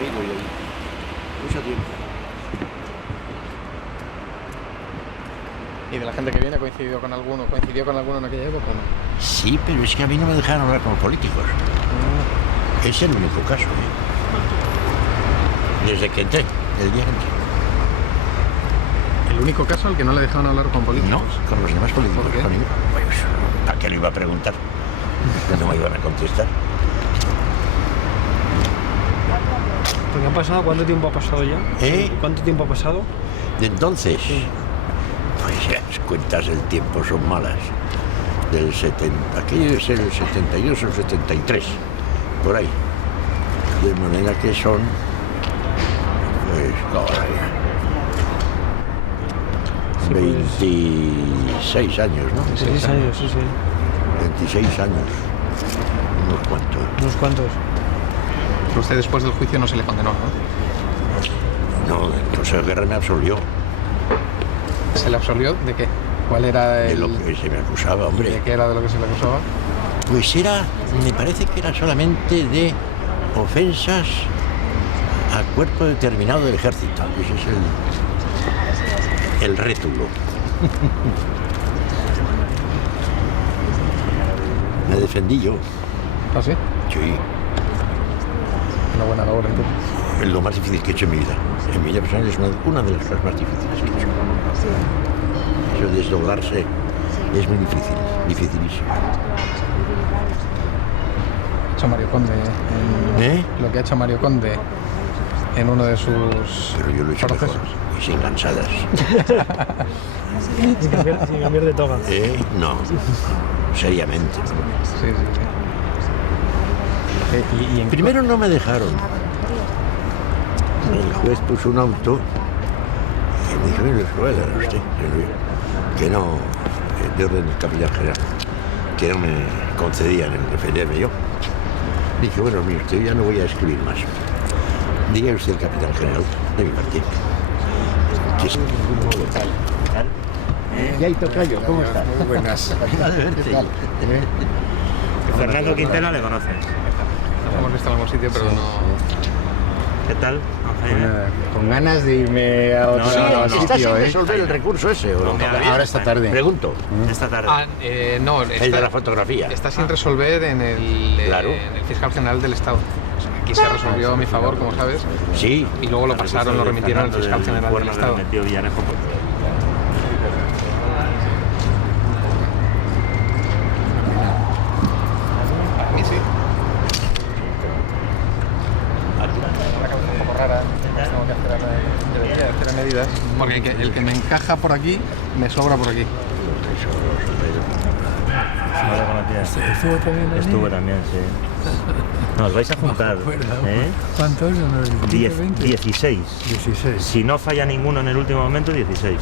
Mucho tiempo. ¿Y de la gente que viene coincidió con alguno en aquella época o no? Sí, pero es que a mí no me dejaron hablar con los políticos. Es el único caso, Desde que entré, el día que entré. ¿El único caso al que no le dejaron hablar con políticos? No, con los demás políticos. ¿Por qué? Con ninguno. Pues, ¿para qué le iba a preguntar? No me iban a contestar. Porque ha pasado, ¿cuánto tiempo ha pasado ya? ¿Cuánto tiempo ha pasado? De entonces, pues ya las cuentas del tiempo son malas. Del 70, aquello es el 72 o el 73, por ahí. De manera que son, pues, ahora ya, 26 años, ¿no? 26 años, sí. 26 años, unos cuantos. ¿Unos cuantos? Pero usted después del juicio no se le condenó, ¿no? No, el Consejo de Guerra me absolvió. ¿Se le absolvió de qué? ¿Cuál era De el...? lo que se me acusaba, hombre. ¿De qué era de lo que se le acusaba? Pues era, me parece que era solamente de ofensas a cuerpo determinado del ejército. Ese es el rétulo. Me defendí yo. ¿Ah, sí? Sí. Una buena labor, entonces. Es lo más difícil que he hecho en mi vida. En mi vida personal es una de las cosas más difíciles que he hecho. Eso de desdoblarse es muy difícil, dificilísimo. Ha hecho Mario Conde lo que ha hecho Mario Conde en uno de sus Pero yo lo he hecho procesos. mejor y sin cansadas. Sin cambiar de toga. No, seriamente. Sí. ¿Y en Primero no me dejaron. El juez puso un auto y me dijo, mire, lo voy a dar a usted. Que no, de orden del capitán general, que no me concedían el defenderme yo. Dije, bueno, mire, usted ya no voy a escribir más. Diga usted el capitán general de mi partido. Que es y ahí tocayo, ¿cómo está? Muy buenas. ¿Qué tal? Fernando Quintela le conoces. Nos hemos visto en algún sitio, pero no... ¿Qué tal? Jaime? Con ganas de irme a otro ¿Está sin sitio, resolver el recurso ese o no? Ahora esta tarde. Pregunto. Esta tarde. No, El de la fotografía. está sin resolver en el fiscal general del Estado. O sea, aquí se resolvió a mi favor, como sabes, Sí. y luego lo pasaron, lo remitieron al fiscal general del Estado. Metió Villarejo por todo. A mí sí. Una cabeza un poco rara, tengo que hacer medidas, porque el que me encaja por aquí, me sobra por aquí. No lo conocías. ¿Estuvo también allí? Estuve también, sí. Nos vais a juntar. ¿Cuántos? 16. 16. Si no falla ninguno en el último momento, 16.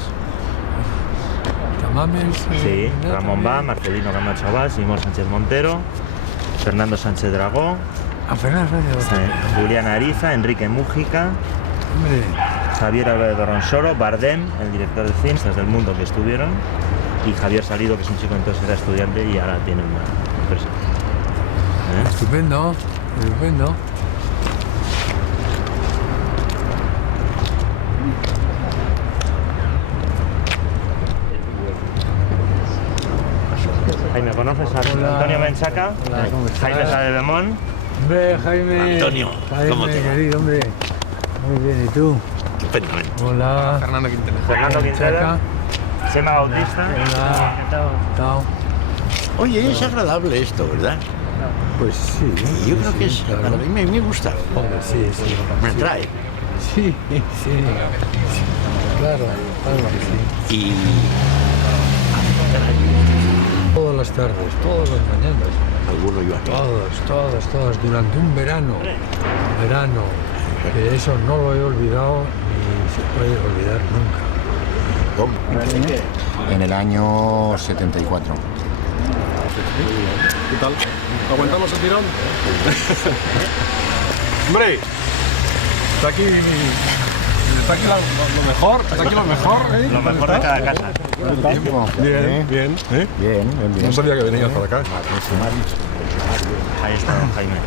Tamames. Sí, Ramón Bá, Marcelino Camacho Abad, Simón Sánchez Montero, Fernando Sánchez Dragó, Fernando Sánchez. Julián Ariza, Enrique Mújica, Hombre, Javier Álvarez Ronsoro, Bardem, el director de cine, desde el mundo que estuvieron, y Javier Salido, que es un chico entonces era estudiante y ahora tiene una empresa. estupendo. Jaime, ¿conoces a Hola. Antonio Menchaca? Hola, ¿cómo estás? Jaime Sadebemón. Hombre, Jaime. Antonio, ¿cómo te va? Querido, hombre. Muy bien, ¿y tú? Estupendamente. Hola. Fernando Quintela. Fernando Quintela, Chema Bautista. Hola. Chao. Oye, es agradable esto, ¿verdad? Pues sí. Yo creo que es, claro. para mí me gusta. Hombre, sí. Me atrae. Sí. Claro que sí. Y Todas las tardes, todas las mañanas, alguno yo aquí. todas, durante un verano, que eso no lo he olvidado ni se puede olvidar nunca. ¿Cómo? En el año 74. ¿Qué tal? ¿Aguantamos el tirón? ¡Hombre! Está aquí lo mejor, ¿eh? Lo mejor de cada casa. Bien. Bien. No sabía que venías para acá. Ahí está don Jaime.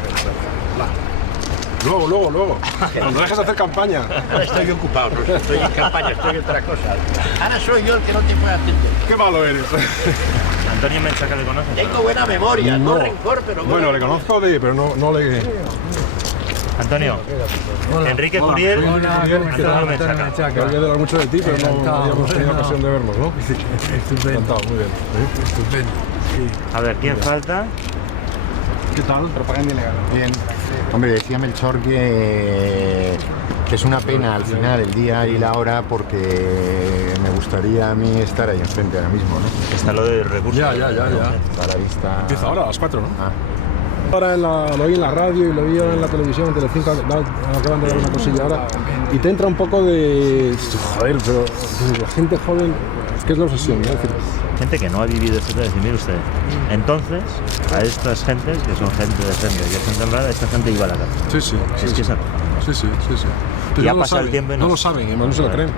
Luego. Cuando dejes de hacer campaña. Estoy ocupado, no estoy en campaña, estoy en otra cosa. Ahora soy yo el que no te puede atender. Qué malo eres. Antonio Menchaca, ¿le conoces? Tengo buena memoria, no rencor, pero... Bueno, le conozco pero no le... Antonio. Enrique Curiel. Antonio Menchaca. Que había hablado mucho de ti, pero no habíamos tenido ocasión de vernos, ¿no? Encantado, muy bien. Estupendo. Sí. A ver, ¿quién falta? ¿Qué tal? Propaganda ilegal. Bien. Hombre, decía Melchor que es una pena al final el día y la hora porque me gustaría a mí estar ahí enfrente ahora mismo, ¿no? Está lo de recursos. Ya. Para la vista... Empieza ahora a las 4, ¿no? Ah. Ahora lo oí en la radio y lo vi en la televisión, en Telecinco, acaban de dar una cosilla ahora. Y te entra un poco de... Joder, pero la gente joven, ¿qué es la obsesión? ¿No? Es decir, Gente que no ha vivido esto, decir, mire usted. Entonces, a estas gentes, que son gente decente, que es gente honrada, esta gente iba a la cárcel. sí. Es que esa... Sí. Y Pero ha pasado el tiempo y no lo saben, además no se lo creen.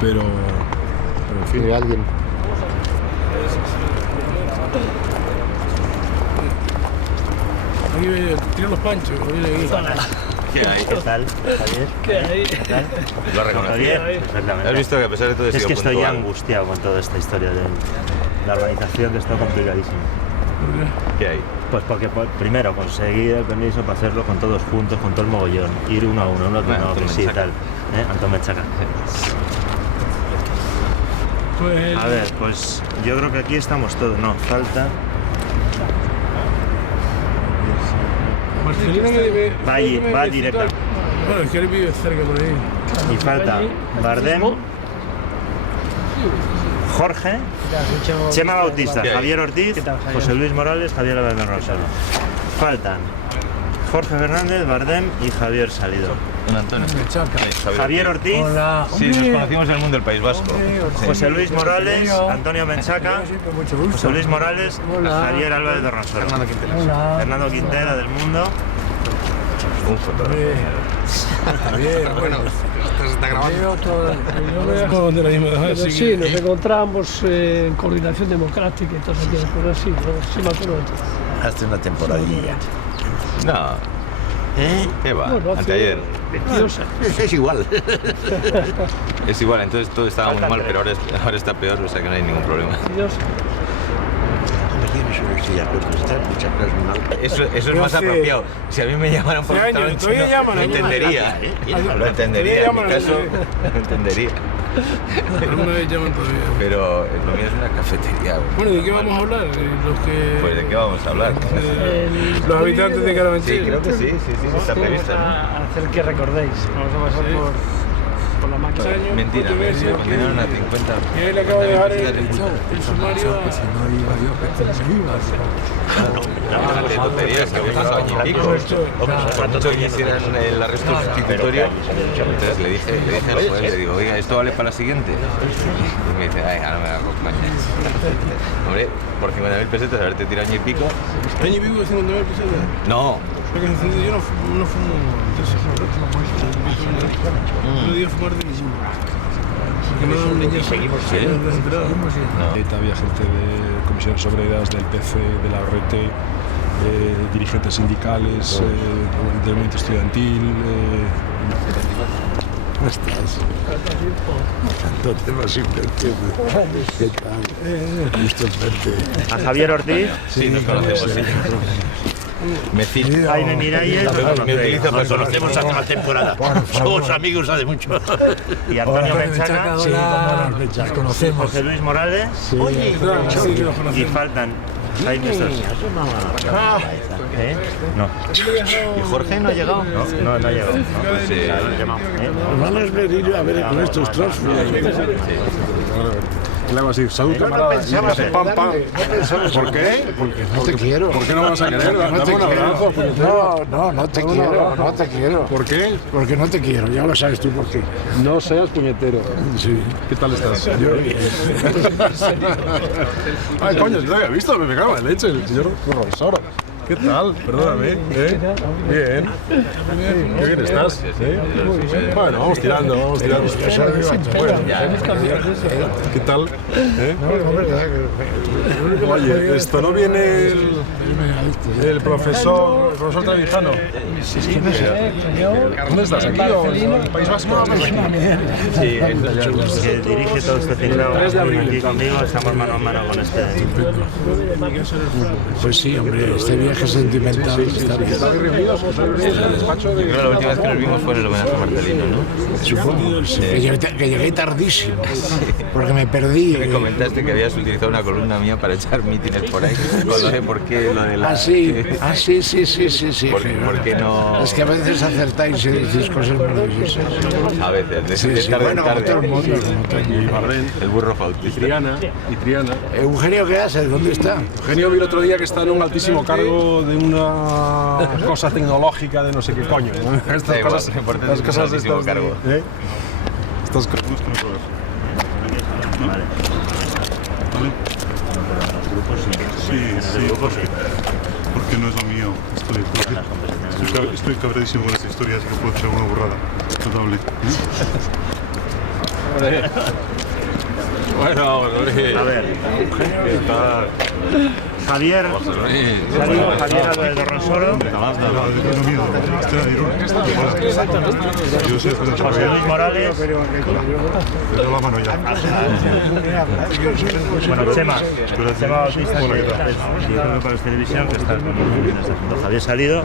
Pero en fin. ¿Tiene alguien? Aquí tiran los panchos. ¿Qué hay? ¿Qué tal, Javier? ¿Qué hay? ¿Qué tal? Lo reconocí. Javier, exactamente. Has visto que a pesar de todo he Es sido que estoy puntual. angustiado con toda esta historia de la organización, que está complicadísima. ¿Qué hay? Pues porque primero conseguir el permiso para hacerlo con todos juntos, con todo el mogollón, ir uno a uno, uno Bueno, a otro, Antón sí, Menchaca. tal. Antón Menchaca. A ver, pues yo creo que aquí estamos todos. No, falta. Va directa. Bueno, es que él vive cerca por ahí. Y falta Bardem, Jorge, Chema Bautista, ¿Qué hay? Javier Ortiz, ¿Qué tal, Javier? José Luis Morales, Javier Álvarez Rosado. Faltan Jorge Fernández, Bardem y Javier Salido. Un Antonio. Javier Ortiz, Hola. Sí, nos conocimos en el mundo del País Vasco. José Luis Morales, Antonio Menchaca, Mucho gusto. José Luis Morales, Javier Álvarez de Rosado. Hola. Fernando Quintera del Mundo. Un fotógrafo. Bien, bueno. ¿Está grabando? Somos de la misma edad, así Sí, nos encontramos en Coordinación Democrática y todas aquellas cosas así, ¿no? Sí me acuerdo de todo. Hace una temporadilla. No. ¿Qué va? Bueno, hace Anteayer. 22 años. Es igual. Es igual, entonces todo estaba muy mal, pero ahora está peor, o sea que no hay ningún problema. 22. Muchas cosas mal. Eso es más apropiado. Si a mí me llamaran por Hace años, todavía llaman, lo ¿eh? entendería. Lo entendería, en mi caso lo entendería. Alguna vez llaman todavía. Pero lo mío es una cafetería. güey. Bueno, ¿de qué vamos a hablar? Pues ¿de qué vamos a hablar? Los habitantes de Carabanchel. Sí, creo que sí, está previsto, ¿no? A hacer que recordéis. Vamos a pasar por la máquina. Mentira, me condenaron a 50. Y él acaba de dejar el sumario a... Déjate de tonterías, que habéis pasado año y pico. Por mucho que hicieran el arresto sustitutorio, entonces le dije al juez, le digo, oiga, ¿esto vale para la siguiente? Y me dice, ay, ahora me da compañía. Hombre, por 50.000 pesetas, haberte tirado año y pico. ¿Año y pico de 50.000 pesetas? No. Porque yo no fumo de eso. No digo fumar de ninguno. Que me da un leñazo. ¿Sí? Desesperado. Había gente de comisiones obreras, del PC, de la ORT, dirigentes sindicales, del movimiento estudiantil. ¿Cómo estás? Tanto tema siempre entiendo. ¿Qué tal? Gusto en verte. A Javier Ortiz, Sí, nos conocemos, sí. Me cito. Jaime Miralles Me utilizo para Nos conocemos hace una temporada. Somos amigos hace mucho. y Antonio Menchaca, Las conocemos. José Luis Morales Sí, los y conocemos. faltan Jaime Estos. No, ¿Y Jorge no ha llegado? no ha llegado. Sí. Van a venir a ver con estos trozos. Le hago así, salud camarada, y me hace pam pam. ¿Por qué? Porque No te quiero. ¿Por qué no me vas a querer? Dame un abrazo, puñetero. No te quiero, no te quiero. ¿Por qué? Porque no te quiero, ya lo sabes tú por qué. No seas puñetero. Sí. ¿Qué tal estás? Ay, coño, no había visto, me cago en la leche, el señor Ronsoro. ¿Qué tal? Perdóname. Bien. Qué bien estás. Bueno, vamos tirando, vamos tirando. Bueno, ¿qué tal? Oye, esto no viene el el profesor Trevijano. Es que no sé, ¿Dónde estás? ¿Aquí o en el País Vasco? Sí, que dirige todo este tinglado aquí conmigo, estamos mano a mano con este. Pues sí, hombre, este viaje sentimental está bien. ¿Estáis reunidos? Yo creo que la última vez que nos vimos fue en el homenaje a Marcelino, ¿no? Supongo, sí. Que llegué tardísimo, porque me perdí. Me comentaste que habías utilizado una columna mía para echar mítines por ahí. No sé por qué lo de la... Sí. ¿Por qué no...? Es que a veces acertáis y decís cosas maravillosas. A veces, Sí, de tarde bueno, en como todo tarde. el mundo. Y Bardem, El burro y fautista. Triana. Eugenio, ¿qué haces? ¿Dónde está? Eugenio vi el otro día que está en un altísimo cargo de una cosa tecnológica de no sé qué coño. ¿no? Estas Da igual, cosas, lo importante las es que es un cosas altísimo estas cargo. ¿eh? Estas cosas. Vale. Sí, porque no es lo mío. Estoy cabreadísimo con esta historia, así que puedo hacer una burrada notable. Bueno, A ver, Javier Alba de Dorronsoro, José Luis Morales, Te doy la mano ya. bueno, Chema Bautista, director de Palos Televisión, que está con nosotros en este asunto. Javier Salido,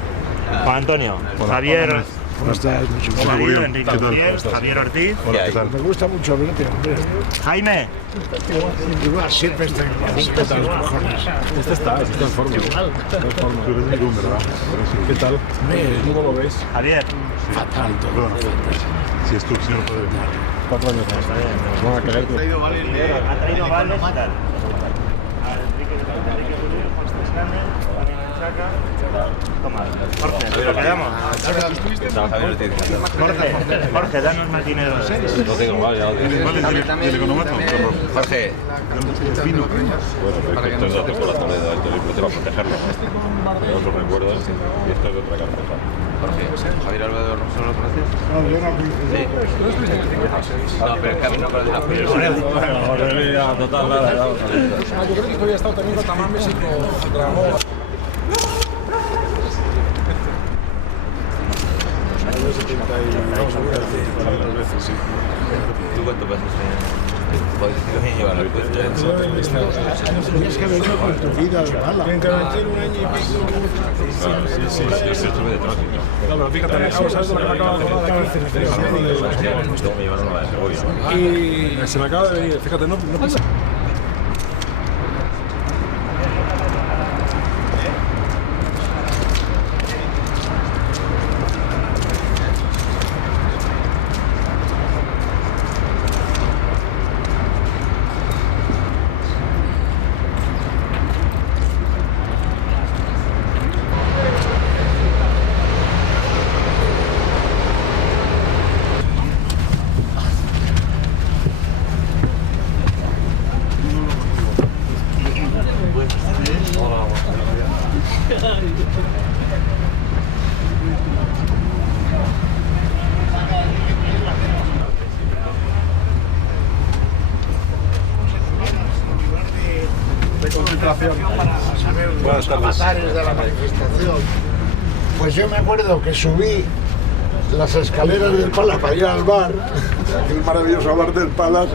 Juan Antonio, Javier Salido, Enrique Gabriel, Javier Ortiz, ¿Qué hay? Me gusta mucho verte, hombre. Jaime, Igual, siempre está igual. Los cojones. este está en forma. Está en forma. Tú eres Mirún, ¿verdad? ¿Qué tal? ¿Cómo lo ves? Javier. Fatal todo. Si es tu señor padre. 4 años más. Van a caer. Ha traído vales y tal. Enrique Gurú, José Escane, Daniel Menchaca. Toma, Jorge, ¿lo quedamos? Jorge, danos más dinero. Lo tengo, vale, ya lo tengo. Vale, el economato. Jorge. Perfecto, gracias por la Toledo, el helicóptero a protegerlo. Otros recuerdos y esto es otra carpeta. Jorge, Javier Alba de Dorronsoro, ¿lo conoces? No, yo no. Sí. No, pero es que a mí no conoces a Javier. Total, nada. Yo creo que había estado también con Tamames y con Ramón. ¿Tú cuánto pasaste? Joder, es que bien llevar el coche. Es que vengo con tu vida de mala. Claro, sí, yo estuve de tráfico. No, pero fíjate, ¿sabes lo que me acaba de acordar aquí? Luego me llevaron a la de Segovia. Y se me acaba de venir, fíjate, no pasa. Los avatares de la manifestación. Pues yo me acuerdo que subí las escaleras del Palace para ir al bar, el maravilloso bar del Palace,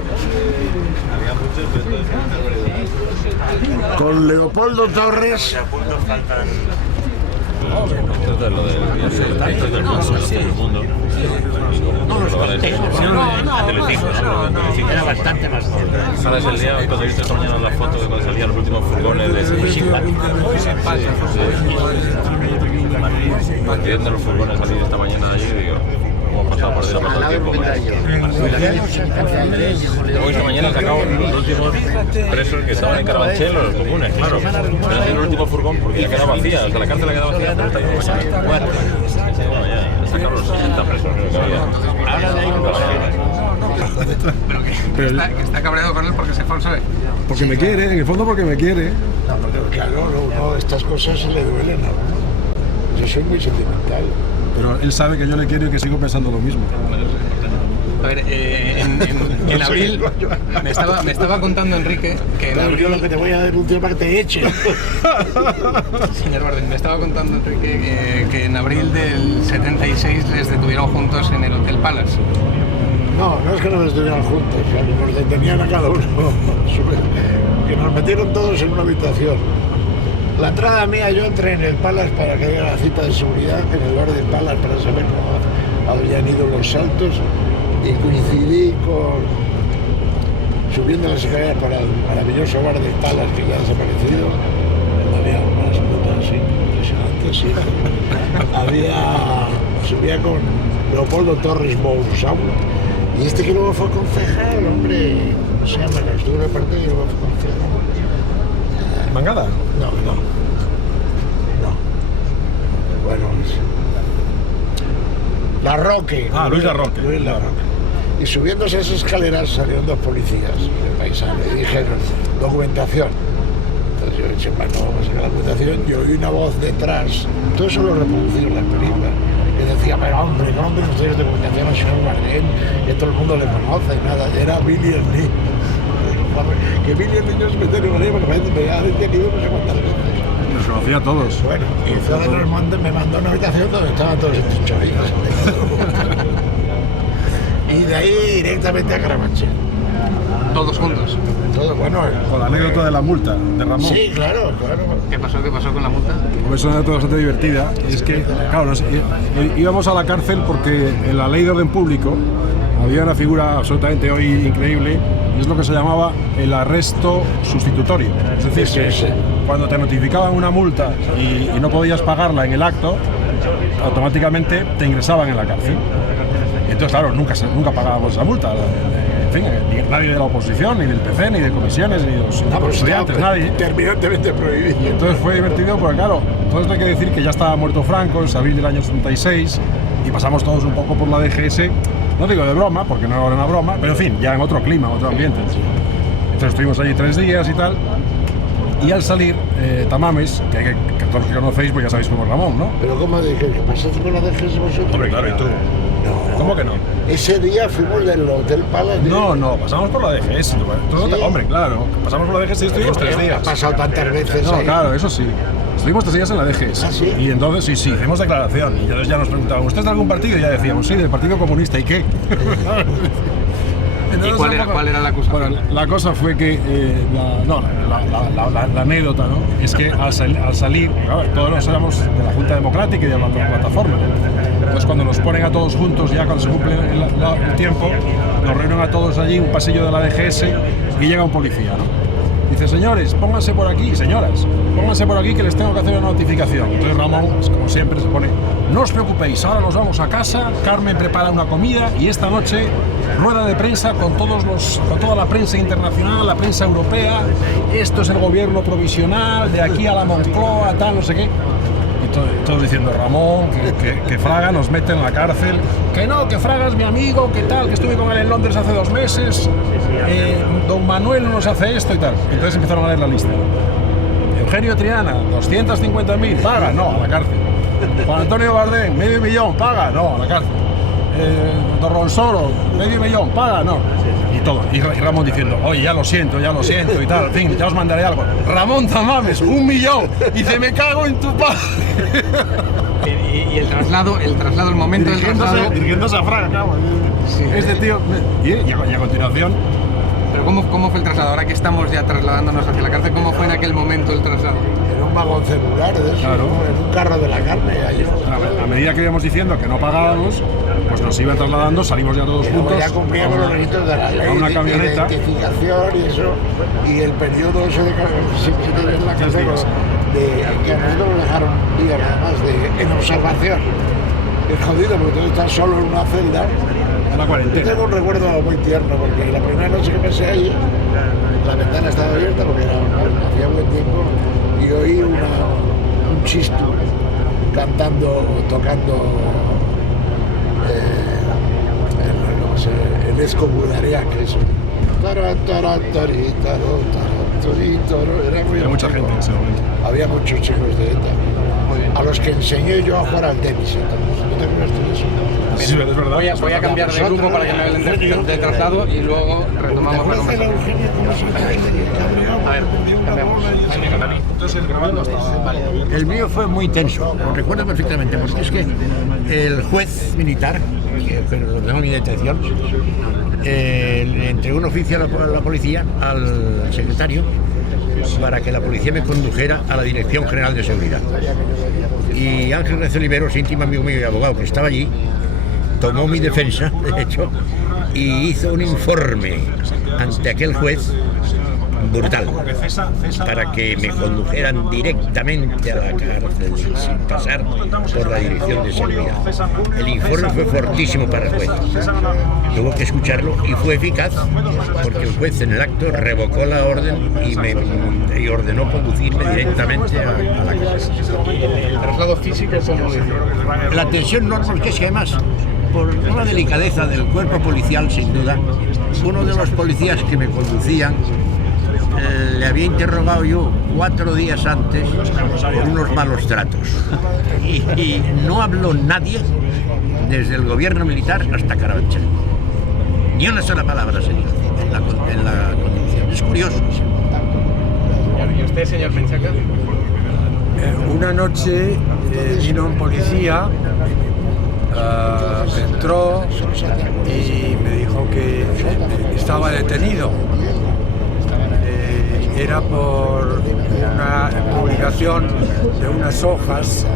con Leopoldo Torres. Esto es lo del viaje del mundo. Era bastante más corto. Ahora es el día, cuando viste esta mañana la foto de cuando salían los últimos furgones de viendo los furgones salir esta mañana allí, digo, hemos pasado por demasiado tiempo. Hoy esta mañana sacaron los últimos presos que estaban en Carabanchel, los comunes, claro. Pero es el último furgón porque ya queda vacía, o sea, la cárcel ha quedado vacía por esta mañana. Bueno, ya sacaron los 60 presos, creo que había. Pero que está cabreado con él porque se fue al PSOE. Porque me quiere, en el fondo porque me quiere. No, pero claro, no, estas cosas se le duelen a uno. Yo soy muy sentimental. Pero él sabe que yo le quiero y que sigo pensando lo mismo. A ver, en abril me estaba contando Enrique que en abril... Yo lo que te voy a denunciar para que te echen. Señor Bardem, me estaba contando Enrique que en abril del 76 les detuvieron juntos en el Hotel Palace. No, no es que nos estuvieran juntos, que nos detenían a cada uno. Que nos metieron todos en una habitación. La entrada mía, yo entré en el Palace para que haya la cita de seguridad, en el bar del Palace, para saber cómo habían ido los saltos, y coincidí subiendo las escaleras para el maravilloso bar del Palace, que ya ha desaparecido. Había unas putas impresionantes, sí. Subía con Leopoldo Torres Boursault, y este que luego fue concejal, hombre, no se llama, no estuvo en el partido y luego fue concejal. ¿Mangada? No. Bueno, Larroque. Luis Larroque. Luis Larroque. Y subiendo esas escaleras salieron dos policías de paisano y dijeron, documentación. Entonces yo eché mano a sacar la documentación y oí una voz detrás. Todo eso lo reproducí en las películas. Que decía, pero hombre, ¿cómo no ustedes documentación al señor Bardem? Que todo el mundo le conoce y nada. Era Billy el Lee. Que Billy el niño se metió en el porque parece que ya decía que iba no sé cuántas veces. Los conocía a todos. Bueno, y entonces me mandó a una habitación donde estaban todos estos chorizos. Y de ahí directamente a Carabanchel. ¿Todos juntos? Todo, bueno. Con la anécdota de la multa de Ramón. Sí, claro. ¿Qué pasó con la multa? Es una anécdota bastante divertida. Y es que, claro, íbamos a la cárcel porque en la ley de orden público había una figura absolutamente hoy increíble, y es lo que se llamaba el arresto sustitutorio. Es decir, que cuando te notificaban una multa y no podías pagarla en el acto, automáticamente te ingresaban en la cárcel. Entonces, claro, nunca pagábamos esa multa. En fin, nadie de la oposición, ni del PC, ni de comisiones, ni de los estudiantes, nadie. Terminantemente prohibido. Y entonces fue divertido porque, claro, todo esto hay que decir que ya estaba muerto Franco, en abril del año 76, y pasamos todos un poco por la DGS, no digo de broma, porque no era una broma, pero en fin, ya en otro clima, otro ambiente. Entonces estuvimos allí 3 días y tal, y al salir, Tamames, que todos los que conocéis, pues ya sabéis cómo es Ramón, ¿no? Pero ¿cómo dije? ¿Que pasaste por la DGS vosotros? Hombre, claro, ¿y tú? No. ¿Cómo que no? Ese día fuimos del Hotel Palace. No, pasamos por la DGS. ¿Sí? Hombre, claro, pasamos por la DGS y estuvimos 3 días. Ha pasado tantas veces. No, claro, eso sí. Estuvimos 3 días en la DGS. ¿Ah, sí? Y entonces, sí, hicimos declaración. Y entonces ya nos preguntaban, ¿usted es de algún partido? Y ya decíamos, sí, del Partido Comunista. ¿Y qué? Entonces, ¿Y cuál era la acusación? Bueno, la cosa fue que, la anécdota, ¿no? Es que al salir, claro, todos éramos de la Junta Democrática y de la plataforma. Entonces, cuando nos ponen a todos juntos, ya cuando se cumple el tiempo, nos reúnen a todos allí en un pasillo de la DGS y llega un policía, ¿no? Dice, señores, pónganse por aquí, señoras, pónganse por aquí que les tengo que hacer una notificación. Entonces Ramón, como siempre, se pone, no os preocupéis, ahora nos vamos a casa, Carmen prepara una comida y esta noche rueda de prensa con toda la prensa internacional, la prensa europea, esto es el gobierno provisional, de aquí a la Moncloa, tal, no sé qué. Y todo diciendo, Ramón, que Fraga nos mete en la cárcel, que no, que Fraga es mi amigo, que tal, que estuve con él en Londres hace 2 meses, don Manuel no nos hace esto y tal. Entonces empezaron a leer la lista. Eugenio Triana, 250.000, paga, no, a la cárcel. Juan Antonio Bardem, $500.000, paga, no, a la cárcel. Don Ronsoro, $500.000, paga, no. Y todo. Y Ramón diciendo, oye, ya lo siento y tal, en fin, ya os mandaré algo. Ramón Tamames, $1.000.000. Y dice, me cago en tu padre. Y el traslado, el momento del traslado. Dirigiéndose a Fraga, cabrón. Sí. Este tío. Y a continuación. Pero ¿cómo fue el traslado? Ahora que estamos ya trasladándonos hacia la cárcel, ¿cómo fue en aquel momento el traslado? En un vagón celular de eso, claro. En un carro de la carne. A medida que íbamos diciendo que no pagábamos, pues nos iban trasladando, salimos ya todos juntos. Ya cumplíamos los requisitos de la ley, a una camioneta, de identificación y eso, y el periodo eso de en la cárcel, que a nosotros nos dejaron un día nada más en observación. Es jodido porque tú estás solo en una celda. La cuarentena. Yo tengo un recuerdo muy tierno porque la primera noche que pasé ahí, la ventana estaba abierta porque hacía buen tiempo y oí un chisto tocando el escobudariac, eso. Había mucha gente en ese momento. Había muchos chicos de ETA. A los los que enseñé yo a jugar al tenis. ¿No te acuerdas de eso? Sí, es verdad. Voy a cambiar de grupo para que me hablen de traslado y luego retomamos la conversación. A ver, cambiamos. El mío fue muy tenso, lo recuerdo perfectamente, porque es que el juez militar, que ordenó mi detención, le entregó un oficio a la policía, al secretario, para que la policía me condujera a la Dirección General de Seguridad. Y Ángel Rez Oliveros, íntimo amigo mío y abogado que estaba allí, tomó mi defensa, de hecho, y hizo un informe ante aquel juez brutal, para que me condujeran directamente a la cárcel sin pasar por la Dirección de Seguridad. El informe fue fortísimo para el juez. Tuvo que escucharlo y fue eficaz, porque el juez en el acto revocó la orden y ordenó conducirme directamente a la cárcel. ¿El traslado físico cómo lo hizo? La tensión no, porque es que además, por una delicadeza del cuerpo policial, sin duda, uno de los policías que me conducían le había interrogado yo 4 días antes por unos malos tratos. Y no habló nadie, desde el gobierno militar hasta Carabanchel. Ni una sola palabra se dijo en la conducción. Es curioso. ¿Y usted, señor Menchaca? Una noche vino un policía, entró y me dijo que estaba detenido. Era por una publicación de unas hojas,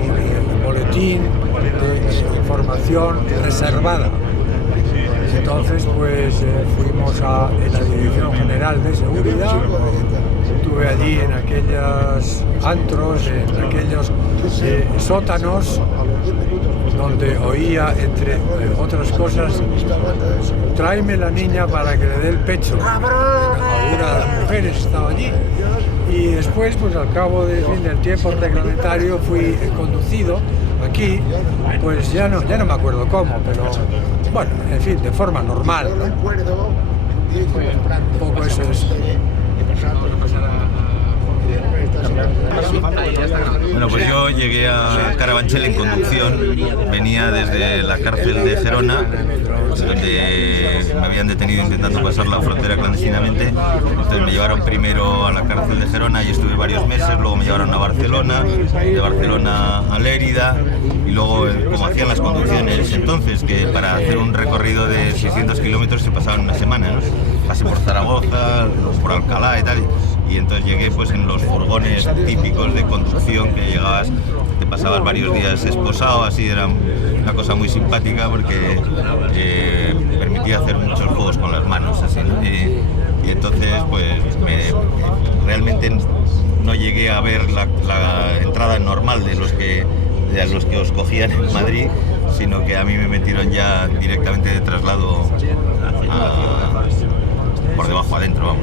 un boletín de información reservada. Entonces, pues fuimos a la Dirección General de Seguridad. Estuve allí en aquellos antros, en aquellos sótanos, donde oía, entre otras cosas, tráeme la niña para que le dé el pecho. Alguna de las mujeres estaba allí. Y después, pues al cabo del tiempo reglamentario, fui conducido aquí, pues ya no me acuerdo cómo, pero bueno, en fin, de forma normal, ¿no? Un poco eso es. Bueno, pues yo llegué a Carabanchel en conducción, venía desde la cárcel de Gerona, donde me habían detenido intentando pasar la frontera clandestinamente. Entonces me llevaron primero a la cárcel de Gerona y estuve varios meses, luego me llevaron a Barcelona, de Barcelona a Lérida, y luego, como hacían las conducciones entonces, que para hacer un recorrido de 600 kilómetros se pasaban una semana, ¿no? Pasé por Zaragoza, por Alcalá y tal. Y entonces llegué pues en los furgones típicos de conducción, que llegabas, te pasabas varios días esposado, así era una cosa muy simpática porque permitía hacer muchos juegos con las manos, así, ¿no? Y entonces pues realmente no llegué a ver la entrada normal de los que os cogían en Madrid, sino que a mí me metieron ya directamente de traslado por debajo adentro, vamos.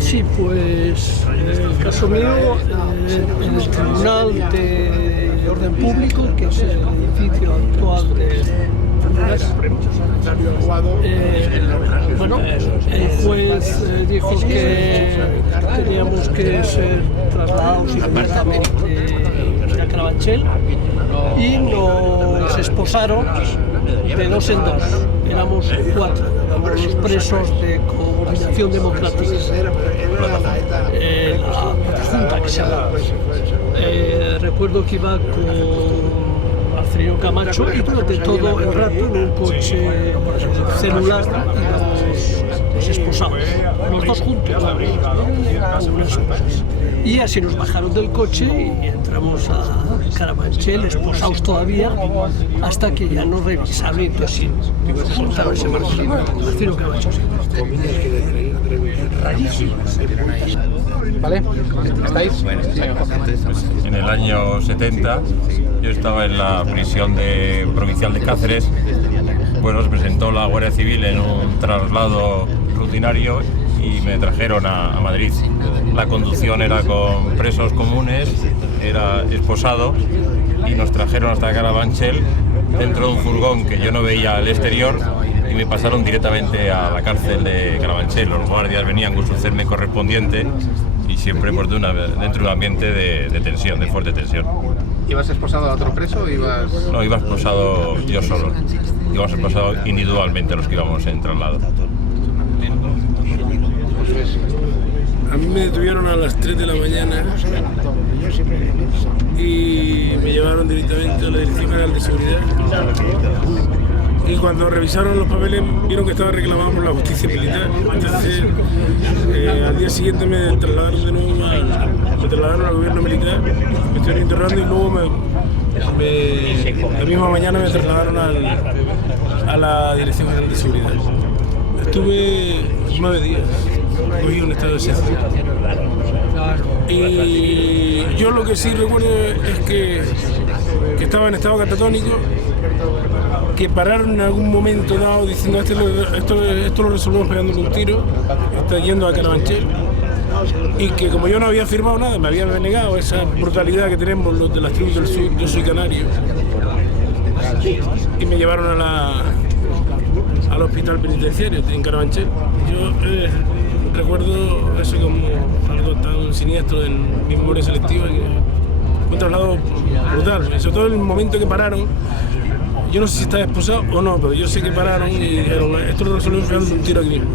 Sí, pues en el caso mío, en el Tribunal de Orden Público, que es el edificio actual de bueno, el juez dijo que teníamos que ser trasladados inmediatamente a Carabanchel y nos esposaron de 2 en 2. Éramos 4, los presos de Coordinación Democrática, la Junta que se llama. Recuerdo que iba con Alfredo Camacho y durante todo el rato en un coche celular los esposados, los dos juntos, y así nos bajaron del coche y entramos a Carabanchel, esposados todavía, hasta que ya nos revisaron y entonces sí, soltaron ese margen, Alfredo Camacho. Rarísimo. ¿Vale? ¿Estáis? En el año 70 yo estaba en la prisión provincial de Cáceres. Bueno, se presentó la Guardia Civil en un traslado rutinario y me trajeron a Madrid. La conducción era con presos comunes, era esposado, y nos trajeron hasta Carabanchel dentro de un furgón que yo no veía al exterior y me pasaron directamente a la cárcel de Carabanchel. Los guardias venían con su CERME correspondiente y siempre pues, dentro de un ambiente de tensión, de fuerte tensión. ¿Ibas esposado a otro preso o ibas...? No, iba esposado yo solo. Íbamos esposados individualmente los que íbamos en traslado. A mí me detuvieron a las 3 de la mañana y me llevaron directamente a la Dirección General de Seguridad. Y cuando revisaron los papeles vieron que estaba reclamado por la justicia militar. Entonces, al día siguiente me trasladaron de nuevo al gobierno militar, me estuvieron interrogando y luego la misma mañana me trasladaron a la Dirección General de Seguridad. Estuve 9 días, cogí un estado de excepción. Y yo lo que sí recuerdo es que estaba en estado catatónico, que pararon en algún momento dado diciendo esto lo resolvemos pegándole un tiro, está yendo a Carabanchel, y que como yo no había firmado nada, me había negado esa brutalidad que tenemos los de las tribus del sur, yo soy canario, y me llevaron al hospital penitenciario en Carabanchel. Yo recuerdo eso como algo tan siniestro en mi memoria selectiva, que fue un traslado brutal, sobre todo en el momento que pararon. Yo no sé si estaba esposado o no, pero yo sé que pararon y dijeron, esto lo resolvemos pegando un tiro aquí mismo.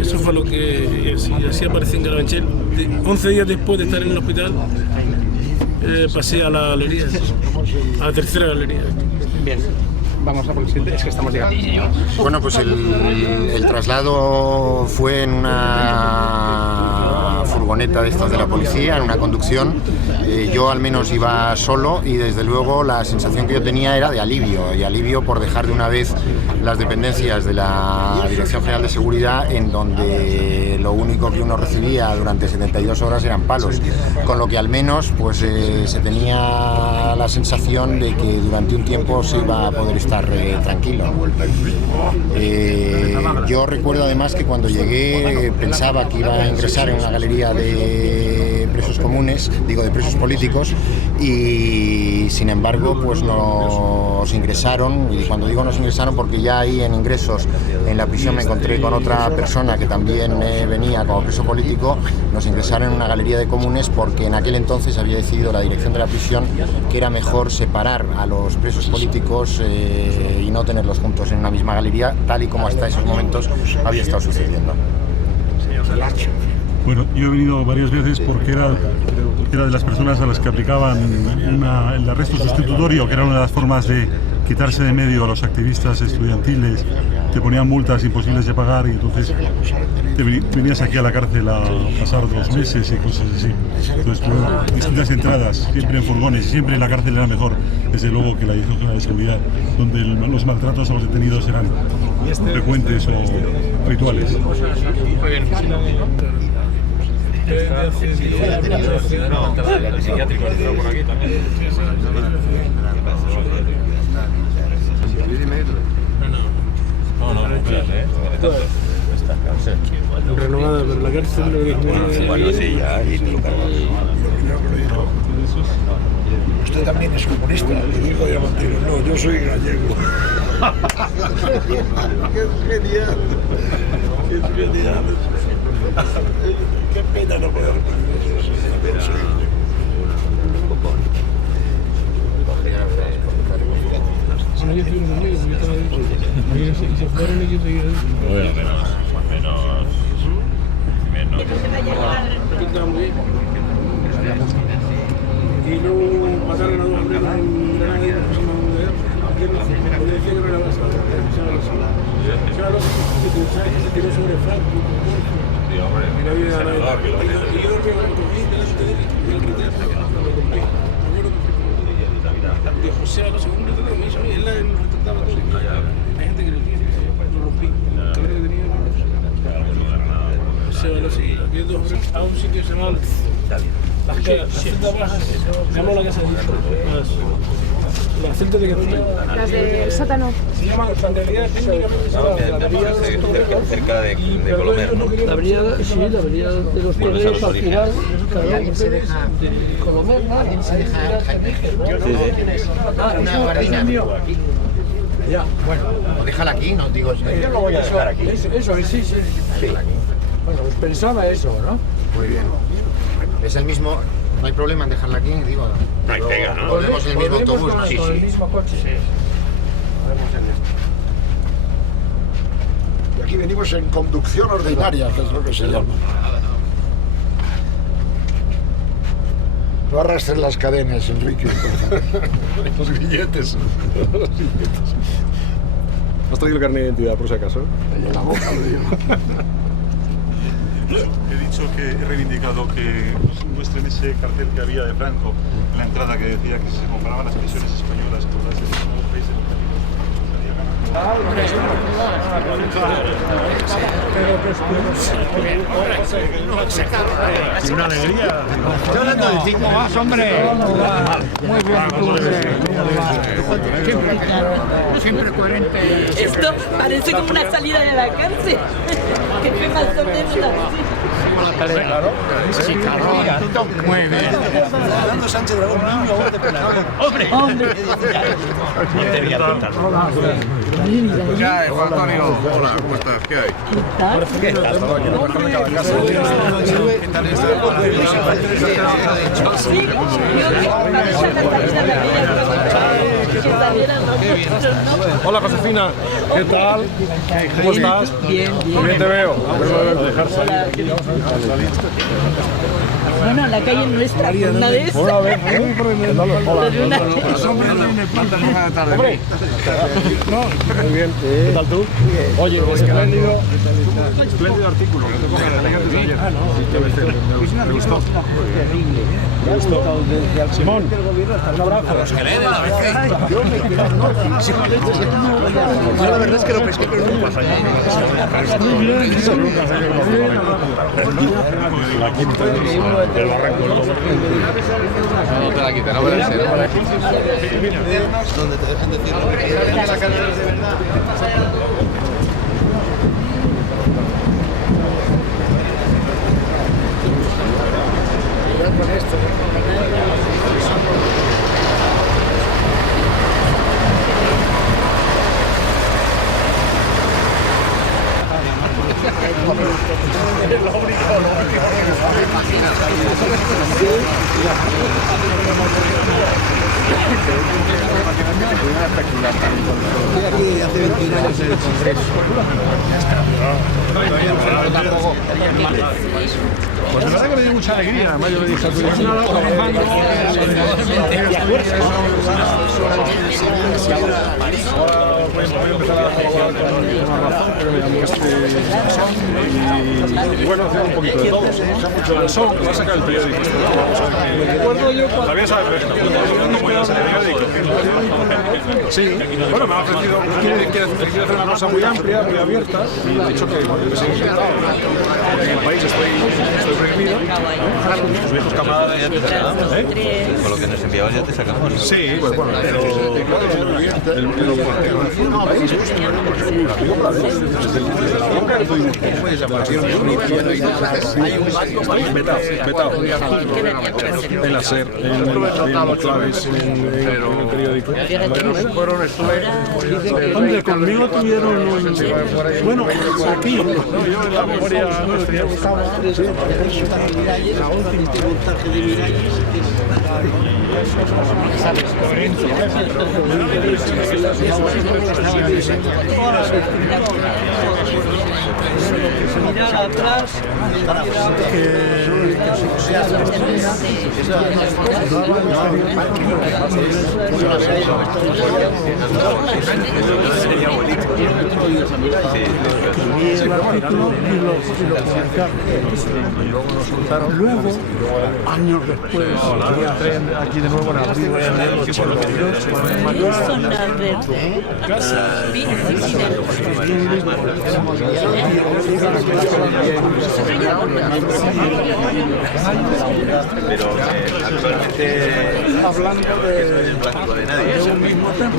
Eso fue lo que así aparecí en Carabanchel. 11 días después de estar en el hospital, pasé a la galería, a la tercera galería. Bien. Vamos a por el siguiente, es que estamos llegando. Bueno, pues el traslado fue en una furgoneta de estas de la policía, en una conducción. Yo al menos iba solo y desde luego la sensación que yo tenía era de alivio por dejar de una vez las dependencias de la Dirección General de Seguridad, en donde lo único que uno recibía durante 72 horas eran palos, con lo que al menos pues se tenía la sensación de que durante un tiempo se iba a poder estar tranquilo. Yo recuerdo además que cuando llegué pensaba que iba a ingresar en una galería de presos comunes, digo de presos políticos, y sin embargo pues nos ingresaron, y cuando digo nos ingresaron porque ya ahí en ingresos en la prisión me encontré con otra persona que también venía como preso político. Nos ingresaron en una galería de comunes porque en aquel entonces había decidido la dirección de la prisión que era mejor separar a los presos políticos y no tenerlos juntos en una misma galería, tal y como hasta esos momentos había estado sucediendo. Bueno, yo he venido varias veces porque era de las personas a las que aplicaban el arresto sustitutorio, que era una de las formas de quitarse de medio a los activistas estudiantiles. Te ponían multas imposibles de pagar y entonces venías aquí a la cárcel a pasar 2 meses y cosas así. Entonces tuve distintas entradas, siempre en furgones, siempre la cárcel era mejor, desde luego, que la Dirección General de Seguridad, donde los maltratos a los detenidos eran frecuentes o habituales. Renovada, pero la cárcel Bueno, sí, ya. Usted también es comunista, le dijo yo a Montero. No, yo soy gallego. ¡Qué genial! ¡Qué genial! ¡Qué pena no poder poner eso! Bueno, yo estoy conmigo, porque estaba dicho. Y se fueron y yo seguía ahí. Bueno, menos. Estaba muy bien. Y luego mataron a 2 hombres con un granada y pusieron a una mujer. Porque decía que no era más alto. Claro, que se tiró sobre Franco. Y no había nada. Y yo creo que lo cogí delante de él y él grité hasta que lo rompí. Me acuerdo de José a los segundos de lo mismo y él nos trataba todo. Hay gente que lo tiene, lo rompí. La cabrera que tenía José a los segundos. A un sitio que se llama las celdas bajas, se llama la casa de Listo. Las celdas de Cataluña. Las del sótano. Se llaman, en realidad técnicamente se llama cerca de Colomer, ¿no? La avenida, sí, la avenida de los Toreros al final, claro, se deja de Colomer, ¿no? Alguien se deja una guardina. Ya. Bueno, déjala aquí, no digo. Yo lo voy a dejar aquí. Eso, sí. Bueno, pues pensaba eso, ¿no? Muy bien. Es el mismo, no hay problema en dejarla aquí, digo. No hay pega, ¿no? Volvemos en el mismo autobús. Sí, sí. El mismo coche, sí. Y aquí venimos en conducción ordinaria, que es lo que se llama. No arrastres las cadenas, Enrique. Los grilletes. Los grilletes. ¿Has traído el carnet de identidad, por si acaso? En la boca, lo digo. He dicho que he reivindicado que muestren ese cartel que había de Franco en la entrada que decía que si se comparaban las prisiones españolas con las de los países Y una alegría. ¿Cómo vas, hombre? Muy bien, siempre coherente. Esto parece como una salida de la cárcel. Que fue más o menos así. Claro. Sí, claro. Muy bien. Fernando Sánchez Dragón, niño de penal. ¡Hombre! ¿Qué hay, Juan Antonio? Hola, ¿cómo estás? ¿Qué hay? ¿Qué tal? Hola, Josefina. ¿Qué tal? ¿Cómo estás? Bien, bien. Bien te veo. Bueno, la calle nuestra, una vez. Hola, a ver. Hola. Hombre. Muy bien. ¿Qué tal tú? Oye, espléndido artículo. Me gustó. Simón, un abrazo. Los que leen en la BC. Yo la verdad es que lo pesqué, pero no pasa allá. Muy bien. El barranco. No te la quiten, no puede ser. Donde te dejan decir lo que quieran. Con esto. Aquí hace 21 años en el Congreso. Pues la verdad que me dio mucha alegría, además yo le dije al voy a empezar a trabajar con una razón, pero me llamó y bueno, hacer un poquito de todo. Mucho del show, que va a sacar el periódico. Todavía sabes cómo iba a ser el periódico. Sí, bueno, me ha ofrecido, quiere hacer una cosa muy amplia, muy abierta, y he dicho que sí, encantado. En el país estoy prohibido. Tus viejos camaradas ya te sacamos. Con lo que nos enviabas ya te sacamos. Sí, pues bueno, vetado. En la SER, en Claves, en el periódico. Hombre, conmigo tuvieron bueno, aquí. Yo en la memoria no estaría buscando. La última reportaje de Miralles. Mirar atrás Sería bonito. luego, años después, Aquí de nuevo en abril del 88. Pero actualmente hablando de plástico de nadie. es un mismo tema.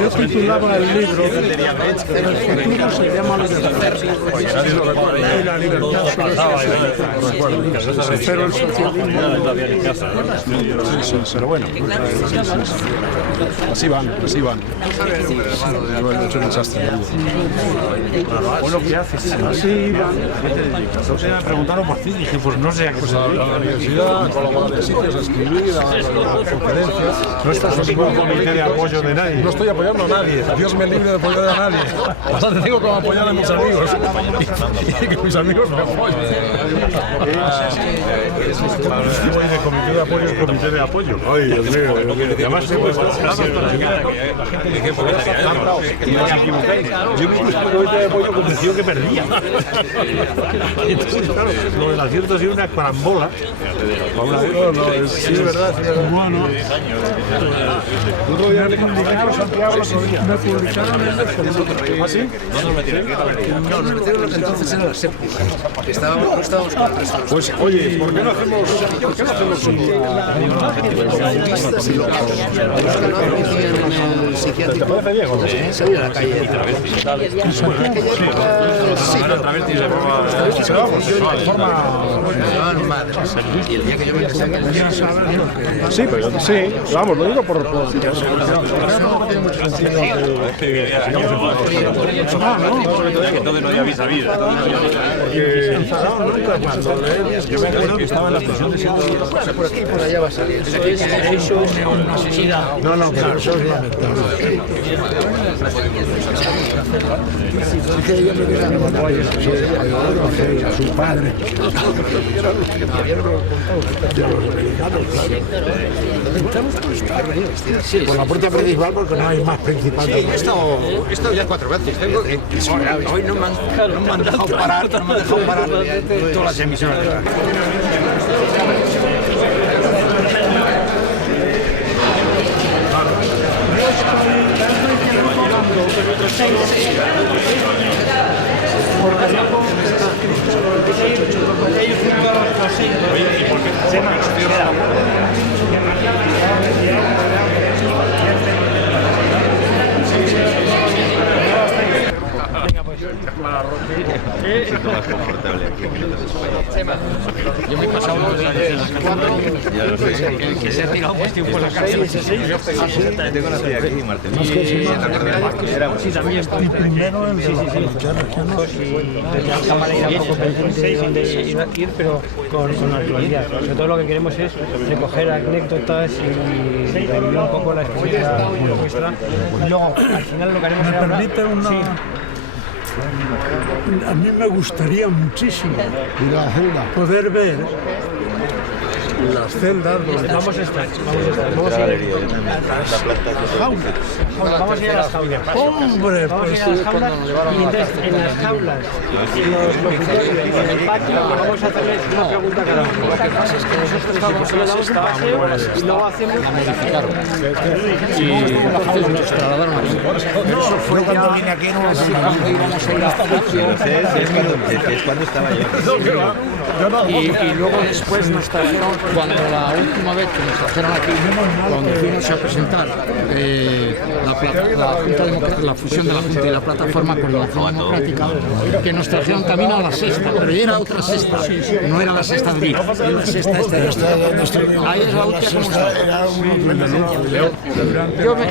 Yo titulaba el libro El futuro se llama libertad. Y la libertad pero el socialismo todavía en casa, ¿no? Sí, pero bueno, así van. Yo he hecho un desastre. ¿O lo que haces? Así van. Entonces me preguntaron por ti y dije, pues no sé a qué se dedica. A la universidad, a colaborar en sitios, a escribir, a conferencias. No estás en ningún comité de apoyo de nadie. No estoy apoyando a nadie. Dios me libre de apoyar a nadie. Bastante tengo como apoyar a mis amigos. Y que mis amigos me apoyen. De comité de apoyo es comité de apoyo. Ay, Dios mío. Además, la gente dice, porque yo me puse en comité de apoyo convenció que perdía. Entonces, claro, lo del acierto ha sido una carambola. Sí, es verdad. Bueno, Otro día le publicaron Santiago el otro día. me publicaron el de ¿Ah, sí? No, nos metieron entonces en la séptima. No estábamos con el resto. Pues, oye, ¿por qué no hacemos Listas y locales. Los que no admitían en el psiquiátrico salían a la calle. En aquella época, sí, de forma... Y el día que yo me casé, Sí, pero sí, vamos, lo digo por... Entonces no había visa vida. Yo me acuerdo que estaba en la prisión de Siendo por aquí y por allá va a salir. Eso es una necesidad. No, pero eso es lamentable. Es que ella me viene a a su padre. De los americanos, claro. Por la puerta principal porque no hay más principal. Sí, he estado ya 4 veces. Hoy no me han dejado parar, todas las emisoras. Más confortable aquí. Yo me he pasado los días en las 4 que se ha tirado más tiempo en la cárcel. Te conocí aquí, Martín. Y en la carrera Sí, también estoy primero en la manera poco pendiente de ir, pero con actualidad. Sobre todo lo que queremos es recoger anécdotas y revivir un poco la experiencia nuestra. Y luego, al final lo que haremos será... ¿Me permite una...? Sí. A mí me gustaría muchísimo poder ver las celdas donde Vamos a estar. Vamos a ir a las jaulas. ¡Hombre! Vamos a ir a las jaulas y entonces en las jaulas, en los locutorios, en el patio, vamos a hacerles una pregunta a cada uno. Lo que pasa es que nosotros vamos a damos un paseo y luego hacemos... Y entonces nos trasladaron aquí. Eso fue cuando vine aquí, no íbamos a ir a es cuando estaba yo. Y luego después nos trajeron, cuando la última vez que nos trajeron aquí, cuando fuimos a presentar la fusión de la Junta y la Plataforma Coordinación Democrática, que nos trajeron también a la sexta, pero ya era otra sexta, no era la sexta de era la sexta ahí es la última como está.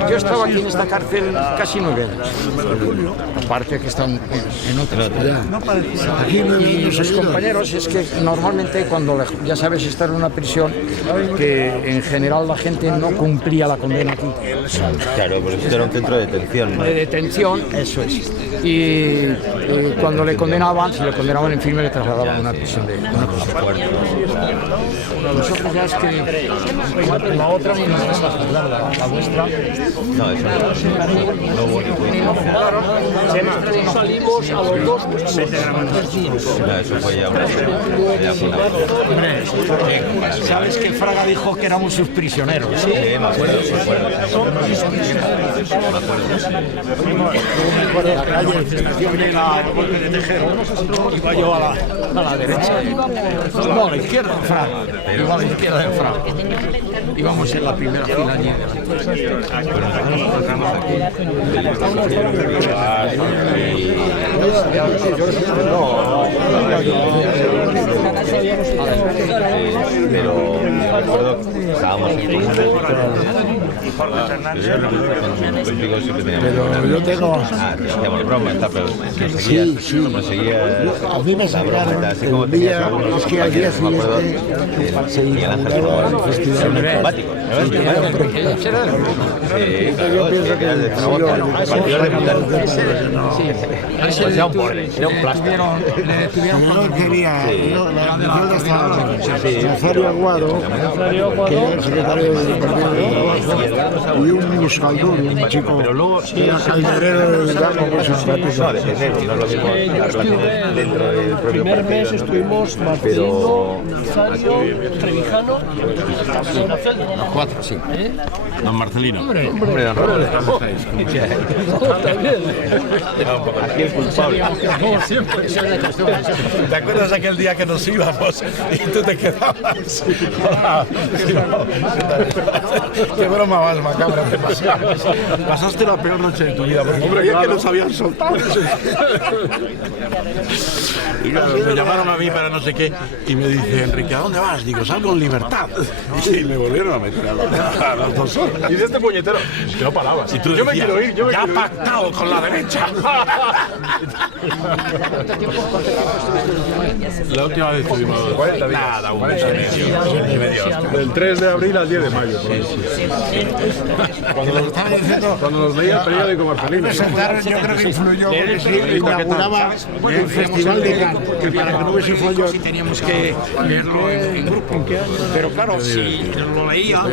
Yo estaba aquí en esta cárcel casi 9 años, aparte que están en otras. Y los compañeros, es que normalmente cuando, ya sabes, estar en una prisión, que en general la gente no cumplía la condena aquí. Claro, porque esto era un centro de detención, ¿no? De detención, eso es. Y cuando le condenaban, si le condenaban en firme, le trasladaban a una prisión de nosotros ya es que la otra ni nos vamos a juzgar, la vuestra. No, eso no hubo ningún. Salimos a los 2 meses. Eso fue ya una. Sabes que Fraga dijo que éramos sus prisioneros. Sí, me acuerdo. La calle, yo vine a golpe de Tejero, iba yo a la derecha. No, a la izquierda de Fraga. Iba a la izquierda de Fraga. Íbamos en la primera fila allí. Pero yo recuerdo que estábamos en comunes Pero yo tengo... hacíamos bromas, pero Sí, sí. A mí me sacaron el día, es que al día siguiente se inauguraba el festival. Yo pienso que el era un borde, era un plástico. no quería, la alcalde estaba Nazario Aguado, que era el secretario del Partido de Trabajo, y un Euskaldun, un chico que era calderero del Gamo, muy simpático. No, no es lo mismo la relación dentro del propio primer mes partido, estuvimos Marcelino, Nazario, Trevijano, Los cuatro, sí. Don Marcelino. Hombre, don Robert, ¿cómo estáis? Aquí el culpable. ¿Te acuerdas aquel día que nos íbamos y tú te quedabas? Qué broma más macabra te pasaste. Pasaste la peor noche de tu vida, porque creía que nos habían soltado. Y me llamaron a mí para no sé qué y me dice Enrique, ¿a dónde vas? Digo, salgo en libertad. Y me volvieron a meter a las 2 horas. Y de este puñetero, que no parabas. Y tú decías, yo me quiero ir, ya ha pactado con la derecha. La última vez estuvimos 40 días. Nada, un mes y medio. Del 3 de abril al 10 de mayo. Cuando nos leía el periódico Marcelino. Yo creo que influyó porque se inauguraba el Festival de Cannes, que para que no hubiese follón teníamos que leerlo en grupo. Pero claro, si lo leía,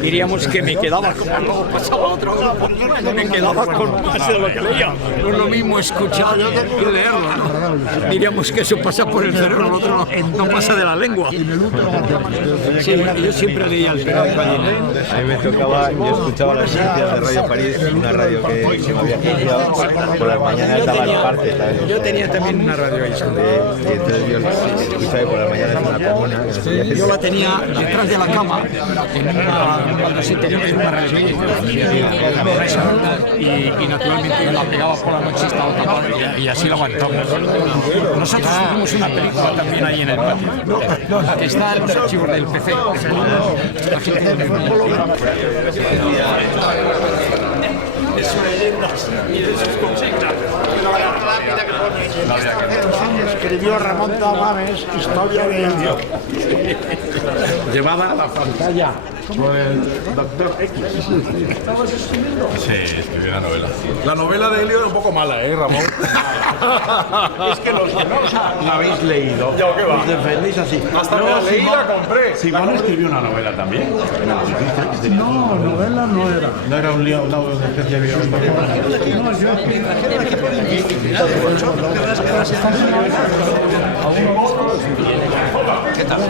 diríamos que me quedaba con luego pasaba otro grupo, me quedaba con más de lo que leía. No es lo mismo escuchar que leerlo, ¿no? Diríamos que eso pasa por el cerebro, el otro no pasa de la lengua. Sí, yo siempre leía el periódico. A mí me tocaba, yo escuchaba las noticias de Radio París, una radio que me había anunciado, por las mañanas daba el parte. Yo tenía también una radio ahí. Y entonces yo escuchaba por las mañanas una comuna. Yo la tenía detrás de la cama, en una interior de una radio y naturalmente la pegaba por la noche, estaba tapada y así la aguantamos. Nosotros hicimos una película también ahí en el patio, que está en los archivos del PC. La gente de sus leyendas y de sus consignas. Escribió Ramón Tamames, Historia de Indio. Llevada a la pantalla por el Dr. X. Sí, escribió la novela. La novela de Helio es un poco mala, Ramón? Es que los que no la habéis leído, os defendéis así. Hasta no, la leí la compré. Simón escribió una novela también. No, novela no era. No era un lío, una especie de guión. ¿Qué tal?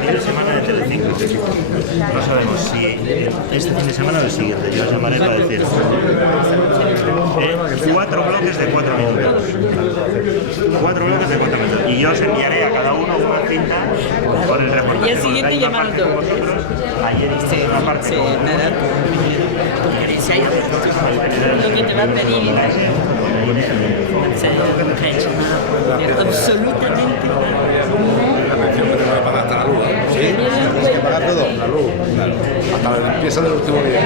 Fin de semana de Telecinco. No sabemos si este fin de semana o el siguiente. Yo os llamaré para decir 4 bloques de 4 minutos. 4 bloques de 4 minutos. Y yo os enviaré a cada uno una cinta con el reportaje. Y el siguiente llamando. Ayer hice una parte. Nada. Si hay lo que te va a pedir. Absolutamente Hasta la luz. ¿Sí? ¿Tienes que pagar todo? La luz, claro. Hasta la limpieza del último día.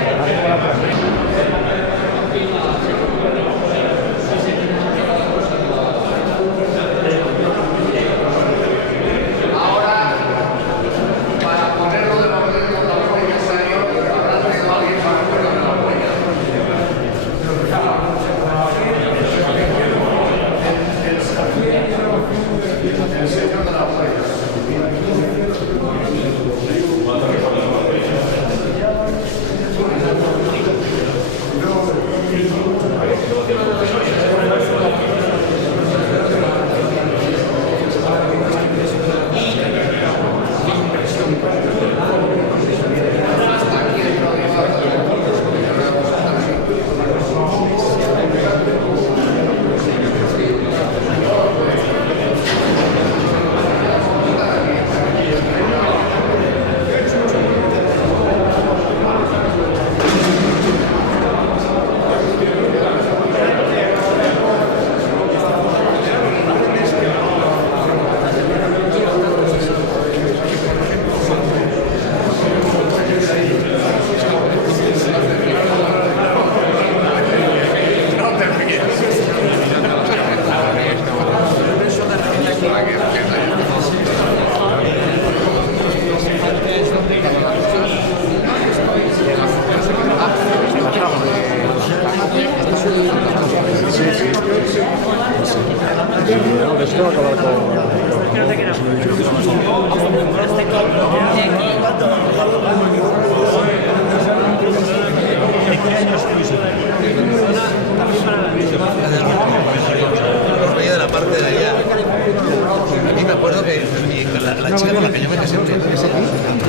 chica con la que yo me casé,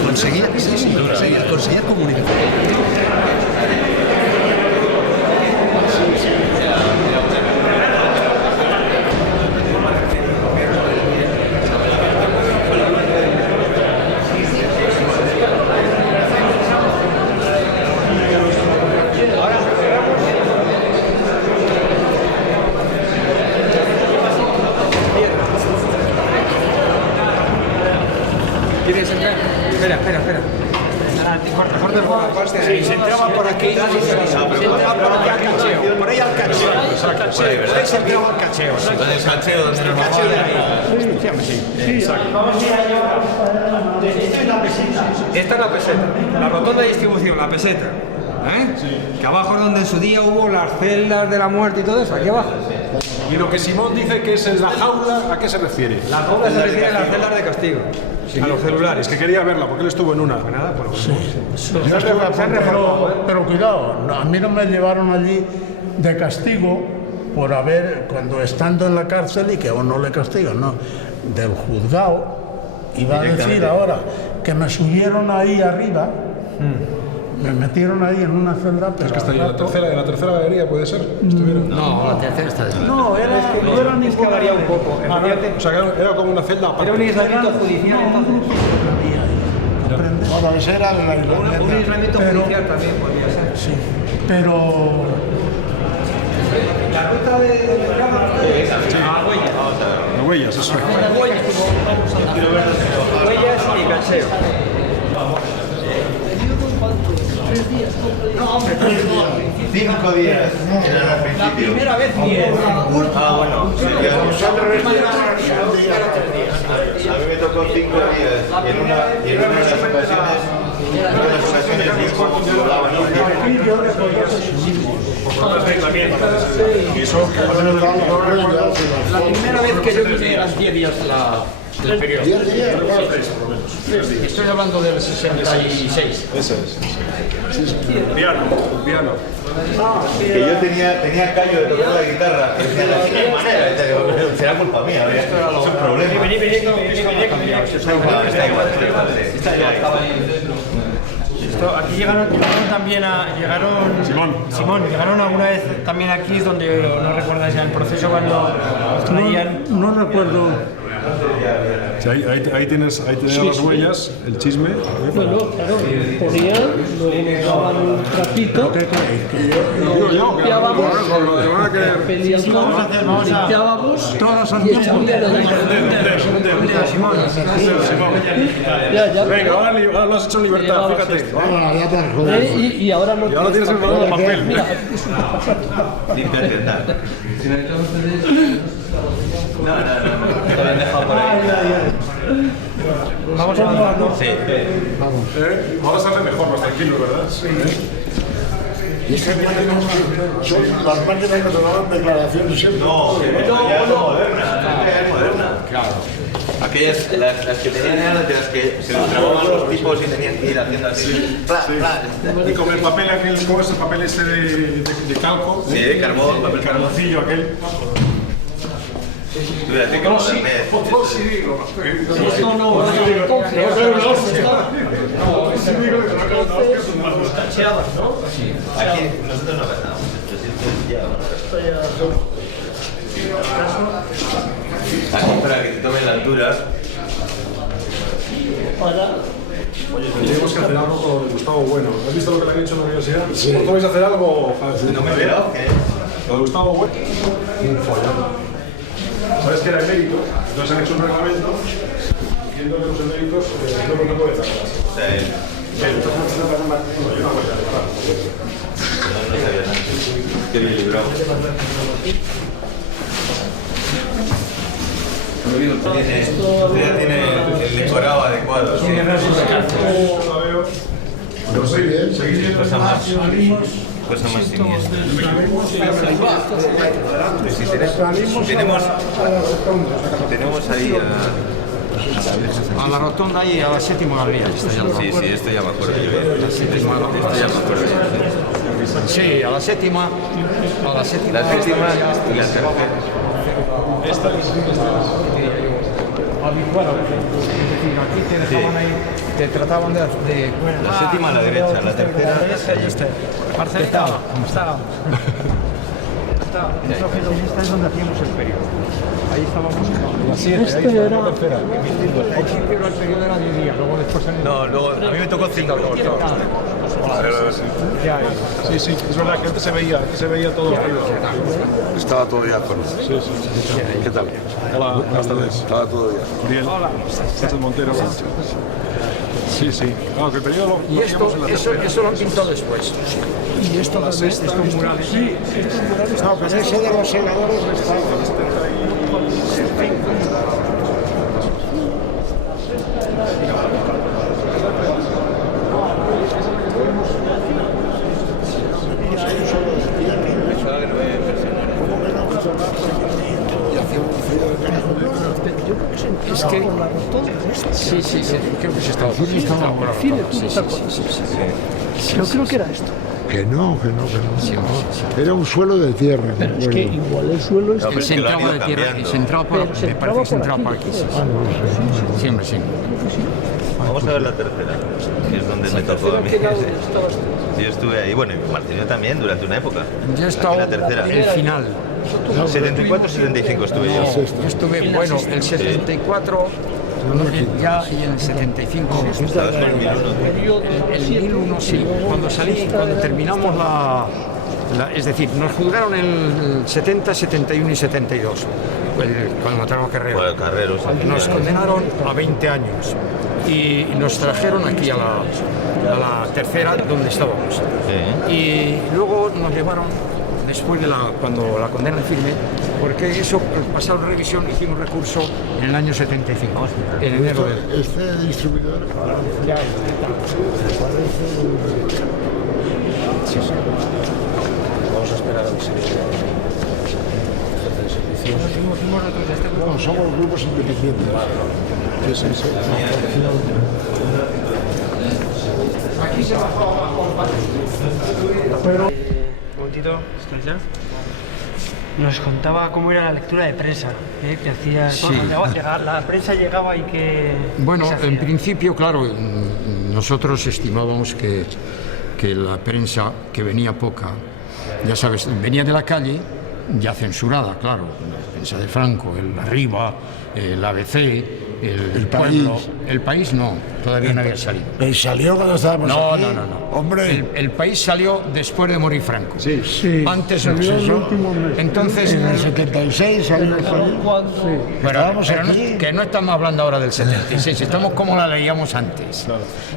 conseguía comunicación. ¿Quieres entrar? Espera. Sí, se entraba por aquí. Se entraba por aquí al cacheo. Por ahí al cacheo. Por ahí se entraba al cacheo. ¿Dónde el cacheo? ¿Dónde el cacheo de ahí? Sí, exacto. Esta es la peseta. La rotonda de distribución, la peseta. Que abajo es donde en su día hubo las celdas de la muerte y todo eso, aquí abajo. Y lo que Simón dice que es en la jaula, ¿a qué se refiere? La jaula se refiere a las celdas de castigo. Sí. A los celulares. Es que quería verla, porque él estuvo en una. Pues nada, pues sí. Pero cuidado, a mí no me llevaron allí de castigo por haber, cuando estando en la cárcel y que aún no le castigan, no. Del juzgado, iba a decir ahora, que me subieron ahí arriba. Me metieron ahí en una celda, pero... Es que está ahí en la tercera galería, ¿puede ser? No, la tercera está ahí. No, era es que varía un poco. O sea, era como una celda aparte. Era un aislamiento judicial, entonces. Bueno, ese era el aislamiento. Un aislamiento judicial también podría ser. Sí, pero... La ruta de Huellas. De Huellas, eso. Huellas y cacheo. No, hombre, 5 días era al principio. La primera vez 10. Bueno. A mí me tocó 5 días. Y en una de las ocasiones dijo que volaban los La primera vez que yo vine eran 10 días del periodo. 10 días. Estoy hablando del 66. Ese es. Piano. Que yo tenía callo de tocar la guitarra. Decía, de qué manera. Será culpa mía. Esto era un problema. Aquí llegaron también Simón, llegaron alguna vez también aquí, es donde no recuerdas ya el proceso cuando traían. No recuerdo. Sí, ahí tienes las huellas, el chisme. Bueno, claro, ponían, luego nos daban un trapito, limpiábamos, todas las Venga, ahora lo has hecho en libertad, fíjate. Y ahora no. Y ahora tienes el balón de papel. Límpiate, anda. No. Te lo han dejado por ahí. Vamos a hablar, ¿no? Sí. Ahora se hace mejor, más tranquilo, ¿verdad? Sí. Y es que las máquinas que se daban declaraciones siempre. No, ya es moderna. Claro. Aquellas, las que tenían eran de las que se los trababan los tipos y tenían que ir haciendo así. Y con el papel aquel, ¿cómo es el papel este de calco? Sí, de carbón, papel carboncillo aquel. Fíjate que modernez. Esto no, cacheadas, ¿no? Aquí nosotros no gastamos. Aquí para que te tomen la altura. Oye, tenemos que hacer algo con Gustavo Bueno. ¿Has visto lo que le han hecho en la universidad? Sí. ¿Vosotros vais a hacer algo? No me he enterado. Lo de Gustavo Bueno. Un follón. ¿Sabes que era emérito? Entonces han hecho un reglamento diciendo que los eméritos no pueden dar clases. O sea, no sabía nada. Qué bien librado. Tiene el decorado adecuado. Sí. Pero sí, bien. Cosa más siniestra. Tenemos ahí a la rotonda y a la séptima galería. Sí, esto ya me acuerdo yo. Esto ya me acuerdo yo. Sí, a la séptima. La séptima y la tercera. habitual. Es decir, aquí te dejaban ahí, te trataban de... La séptima a la derecha, la tercera... Marcelita, ¿cómo está? Esta es donde hacíamos el periodo. Ahí estábamos con la 7, Este ahí era- la tercera. Al principio el periodo era 10 días, luego después... No, luego a mí me tocó 5. Sí, sí, es verdad que antes se veía todo arriba. Estaba todo ya con... Sí, sí. ¿Qué tal? Hola, buenas tardes. Estaba todo ya. Bien. Hola. Sánchez Montero. Sí, sí. Claro, que el periodo lo Y esto, hacíamos en la eso tercera. lo han pintado después. Y esto también, estos murales. Sí, estos murales. No, pero ese de los segadores está. Es que... Sí, sí, sí, creo que se estaba... Sí, sí, Yo creo que era esto. Que no. Era un suelo de tierra. Pero es que igual el suelo es... No, pero es Se que lo han entraba ido de tierra, cambiando. se entraba por... Pero se Me parece que se entraba entraba por por aquí. aquí. Sí. Siempre, sí. Vamos a ver la tercera, que es donde me tocó a mí. Yo estuve ahí, bueno, y Marcelino también durante una época. Yo he Aquí estado en la tercera. el final. 74-75 estuve yo. Yo estuve, bueno, el 74... Ya y en el 75 Estabas con el 1001. el 1001 sí, cuando salí, cuando terminamos es decir, nos juzgaron el 70, 71 y 72 cuando mataron a Carrero. Bueno, Carrero, sí. Nos condenaron a 20 años y nos trajeron aquí a la tercera donde estábamos y luego nos llevaron después de cuando la condena firme, porque eso pasaron revisión, hicimos recurso en el año 75, en enero del... Este distribuidor. Ya, Vamos a esperar a que se... No, somos grupos independientes. Aquí se bajó abajo. Un momentito, ¿estás ya? Nos contaba cómo era la lectura de prensa, que hacía... Sí. La prensa llegaba y que... Bueno, ¿qué se hacía? en principio, claro, nosotros estimábamos que la prensa, que venía poca, ya sabes, venía de la calle, ya censurada, claro, la prensa de Franco, el Arriba, el ABC, el Pueblo. País. El País no, todavía no había salido. Salió cuando estábamos No, aquí. no. Hombre. El País salió después de morir Franco. Sí. Antes no. Salió el último mes. Entonces, En el 76 salió el país. bueno, Estábamos pero aquí. que no estamos hablando ahora del 76, estamos como la leíamos antes.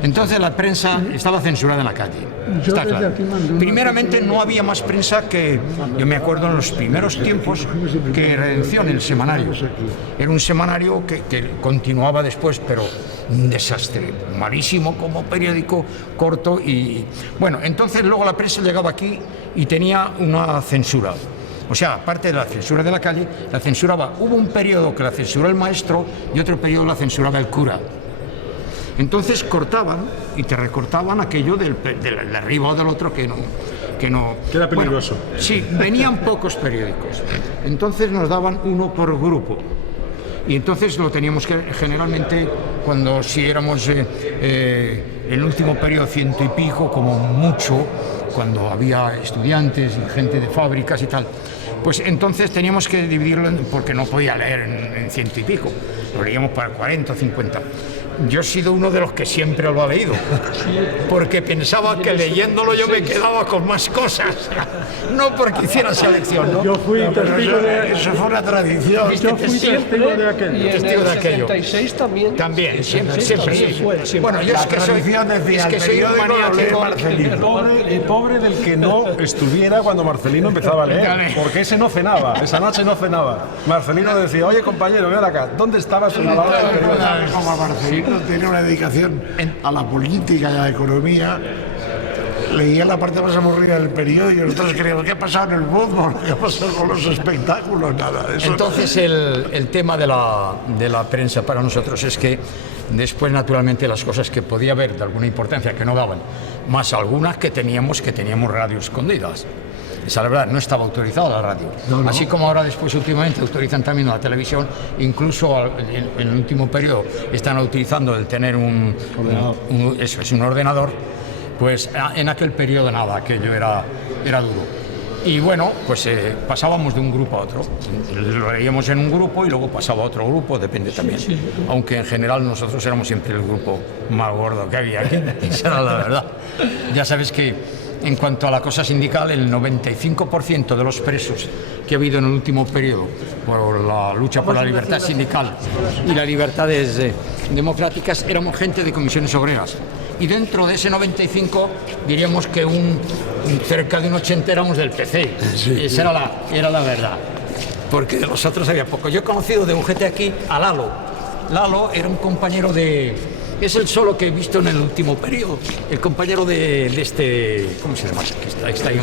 Entonces la prensa estaba censurada en la calle. Yo Está desde claro. aquí mandé una Primeramente no había más prensa que, yo me acuerdo en los primeros tiempos, que Redención, el semanario. Era un semanario que continuaba después, pero un desastre, malísimo como periódico, corto y... Bueno, entonces luego la prensa llegaba aquí y tenía una censura. O sea, aparte de la censura de la calle, la censuraba. Hubo un periodo que la censuró el maestro y otro periodo la censuraba el cura. Entonces cortaban y te recortaban aquello del arriba o del otro que no... Que era peligroso. Bueno, sí, venían pocos periódicos. Entonces nos daban uno por grupo. Y entonces lo teníamos que, generalmente, cuando si éramos el último periodo 100 y pico, como mucho, cuando había estudiantes y gente de fábricas y tal, pues entonces teníamos que dividirlo, porque no podía leer en 100 y pico, lo leíamos para 40 o 50. Yo he sido uno de los que siempre lo ha leído, porque pensaba que leyéndolo yo me quedaba con más cosas, no porque hiciera selección, ¿no? Yo fui testigo de... Eso fue una tradición. Yo fui testigo de aquello. Y en Testigo de el aquello. 76 también. También, siempre, Sí, siempre, también sí. fue, siempre. Bueno, yo La es que soy, tradición decía, es que el soy un periódico lo lee maniático. Marcelino. Y pobre del que no estuviera cuando Marcelino empezaba a leer, porque ese no cenaba, esa noche no cenaba. Marcelino decía, oye compañero, ven acá, ¿dónde estabas en la hora del periódico? Como Marcelino tenía una dedicación a la política y a la economía, leía la parte más aburrida del periódico y nosotros creíamos, ¿qué ha pasado en el fútbol? ¿Qué ha pasado con los espectáculos? Nada de eso. Entonces el tema de la prensa para nosotros es que después naturalmente las cosas que podía haber de alguna importancia que no daban, más algunas que teníamos radio escondidas. Esa es la verdad, no estaba autorizado la radio. No. Así como ahora después últimamente autorizan también la televisión, incluso en el último periodo están utilizando el tener un ordenador, pues en aquel periodo nada, aquello era duro. Y bueno, pues pasábamos de un grupo a otro. Lo leíamos en un grupo y luego pasaba a otro grupo, depende también. Aunque en general nosotros éramos siempre el grupo más gordo que había aquí. Esa era la verdad. Ya sabes que en cuanto a la cosa sindical, el 95% de los presos que ha habido en el último periodo por la lucha por la libertad sindical y las libertades democráticas éramos gente de comisiones obreras. Y dentro de ese 95 diríamos que cerca de un 80 éramos del PC. Sí. Esa era la verdad, porque de los otros había poco. Yo he conocido de UGT aquí a Lalo. Lalo era un compañero es el solo que he visto en el último periodo, el compañero de este, ¿cómo se llama? Está ahí,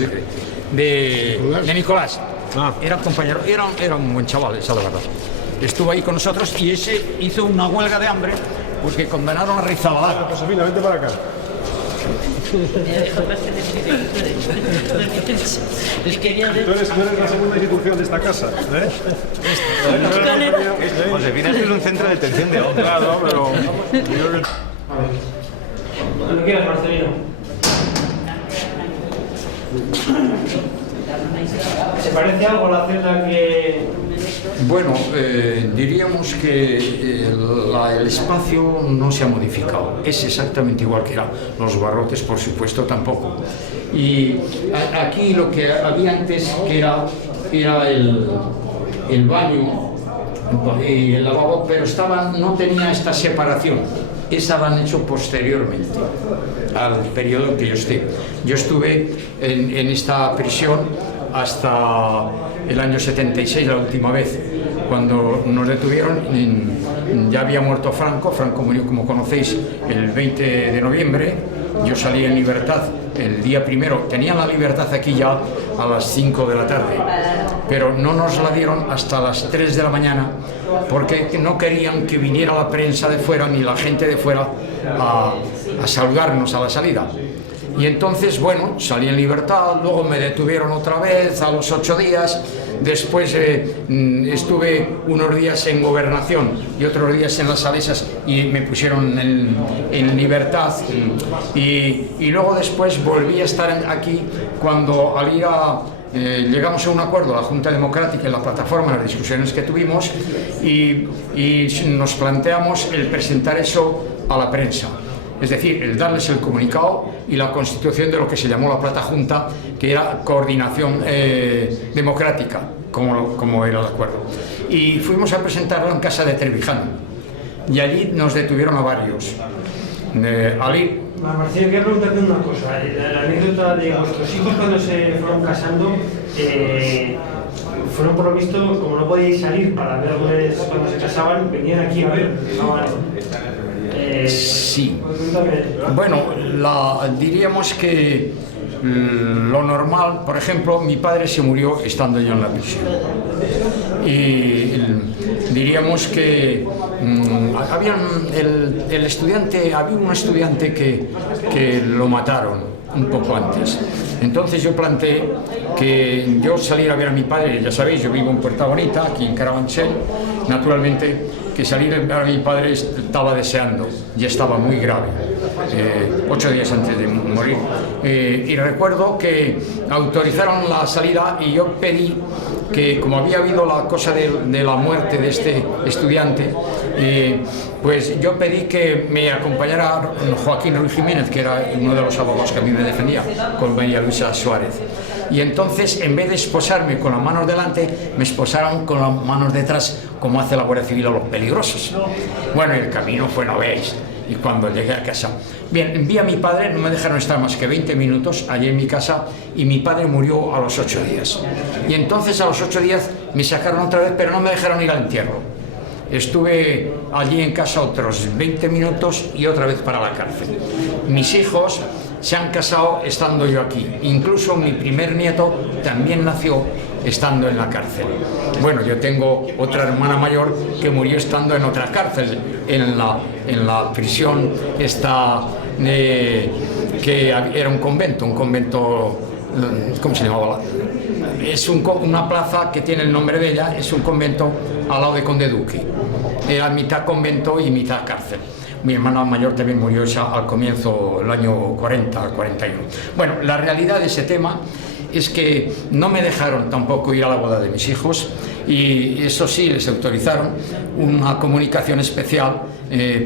de Nicolás. Era compañero, era un buen chaval, esa es la verdad. Estuvo ahí con nosotros y ese hizo una huelga de hambre porque condenaron a Rizabalaga. Josefina, vente para acá. Tú eres la segunda institución de esta casa, ¿eh? Josefina es un centro de detención de hombres. Claro, pero... Cuando quieras, Marcelino. ¿Se parece algo a la celda que...? Bueno, diríamos que el espacio no se ha modificado, es exactamente igual que era. Los barrotes, por supuesto, tampoco. Y aquí lo que había antes, que era el baño y el lavabo, pero no tenía esta separación. Esa la han hecho posteriormente al periodo en que yo esté. Yo estuve en esta prisión hasta el año 76, la última vez, cuando nos detuvieron. Ya había muerto Franco murió, como conocéis, el 20 de noviembre, yo salí en libertad el día primero, tenía la libertad aquí ya a las 5 de la tarde, pero no nos la dieron hasta las 3 de la mañana, porque no querían que viniera la prensa de fuera ni la gente de fuera a saludarnos a la salida. Y entonces, bueno, salí en libertad, luego me detuvieron otra vez a los 8 días, después estuve unos días en Gobernación y otros días en las Salesas y me pusieron en libertad y luego después volví a estar aquí cuando al ir llegamos a un acuerdo, la Junta Democrática y la plataforma, en las discusiones que tuvimos y nos planteamos el presentar eso a la prensa. Es decir, el darles el comunicado y la constitución de lo que se llamó la Plata Junta, que era coordinación democrática, como era el acuerdo. Y fuimos a presentarlo en casa de Trevijano, y allí nos detuvieron a varios. Marcelo, quiero preguntarte una cosa. La anécdota de vuestros hijos cuando se fueron casando, fueron por lo visto, como no podíais salir para verles cuando se casaban, venían aquí a ver. Sí. Bueno, diríamos que lo normal, por ejemplo, mi padre se murió estando yo en la prisión. Y diríamos que había un estudiante que lo mataron un poco antes. Entonces yo planteé que yo saliera a ver a mi padre, ya sabéis, yo vivo en Puerta Bonita, aquí en Carabanchel, naturalmente, que salir a ver a mi padre estaba deseando, ya estaba muy grave, 8 días antes de morir. Y recuerdo que autorizaron la salida y yo pedí que, como había habido la cosa de la muerte de este estudiante, pues yo pedí que me acompañara Joaquín Ruiz Jiménez, que era uno de los abogados que a mí me defendía, con María Luisa Suárez. Y entonces, en vez de esposarme con las manos delante, me esposaron con las manos detrás, como hace la Guardia Civil a los peligrosos. Bueno, el camino fue, no veis, y cuando llegué a casa... Bien, vi a mi padre, no me dejaron estar más que 20 minutos allí en mi casa, y mi padre murió a los 8 días. Y entonces a los 8 días me sacaron otra vez, pero no me dejaron ir al entierro. Estuve allí en casa otros 20 minutos y otra vez para la cárcel. Mis hijos se han casado estando yo aquí. Incluso mi primer nieto también nació estando en la cárcel. Bueno, yo tengo otra hermana mayor que murió estando en otra cárcel, en la prisión esta, que era un convento, ¿cómo se llamaba? es una plaza que tiene el nombre de ella, es un convento al lado de Conde Duque. Era mitad convento y mitad cárcel. Mi hermana mayor también murió ya al comienzo del año 40, 41. Bueno, la realidad de ese tema es que no me dejaron tampoco ir a la boda de mis hijos y eso sí, les autorizaron una comunicación especial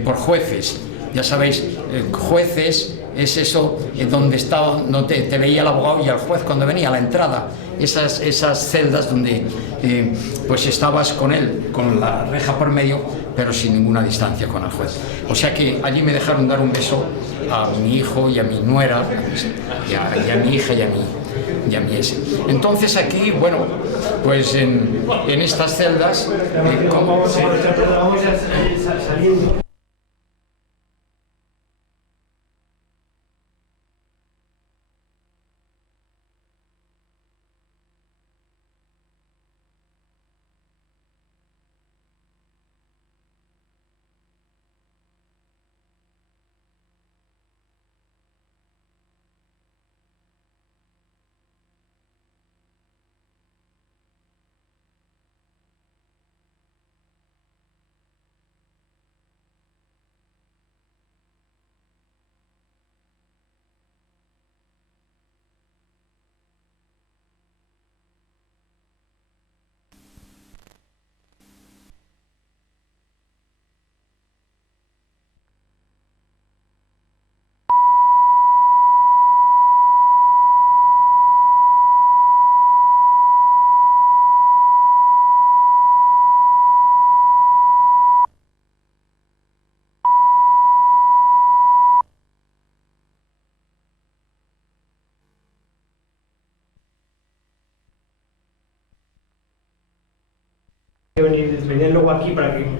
por jueces. Ya sabéis, jueces es eso donde te veía el abogado y el juez cuando venía a la entrada. Esas celdas donde pues estabas con él, con la reja por medio, pero sin ninguna distancia con el juez. O sea que allí me dejaron dar un beso a mi hijo y a mi nuera, y a mi hija y a mi ese. Entonces aquí, bueno, pues en estas celdas... Venían luego aquí para que...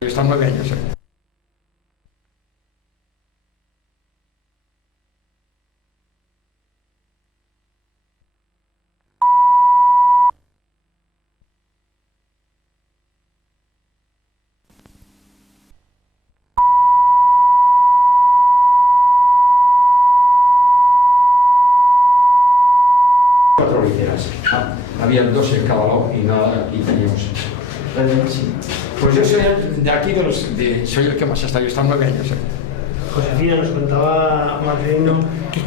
Están 9 años. Había 2 en cada lado y nada, aquí teníamos. Pues yo soy de aquí, soy el que más está, yo he estado 9 años. Josefina, nos contaba Marcelino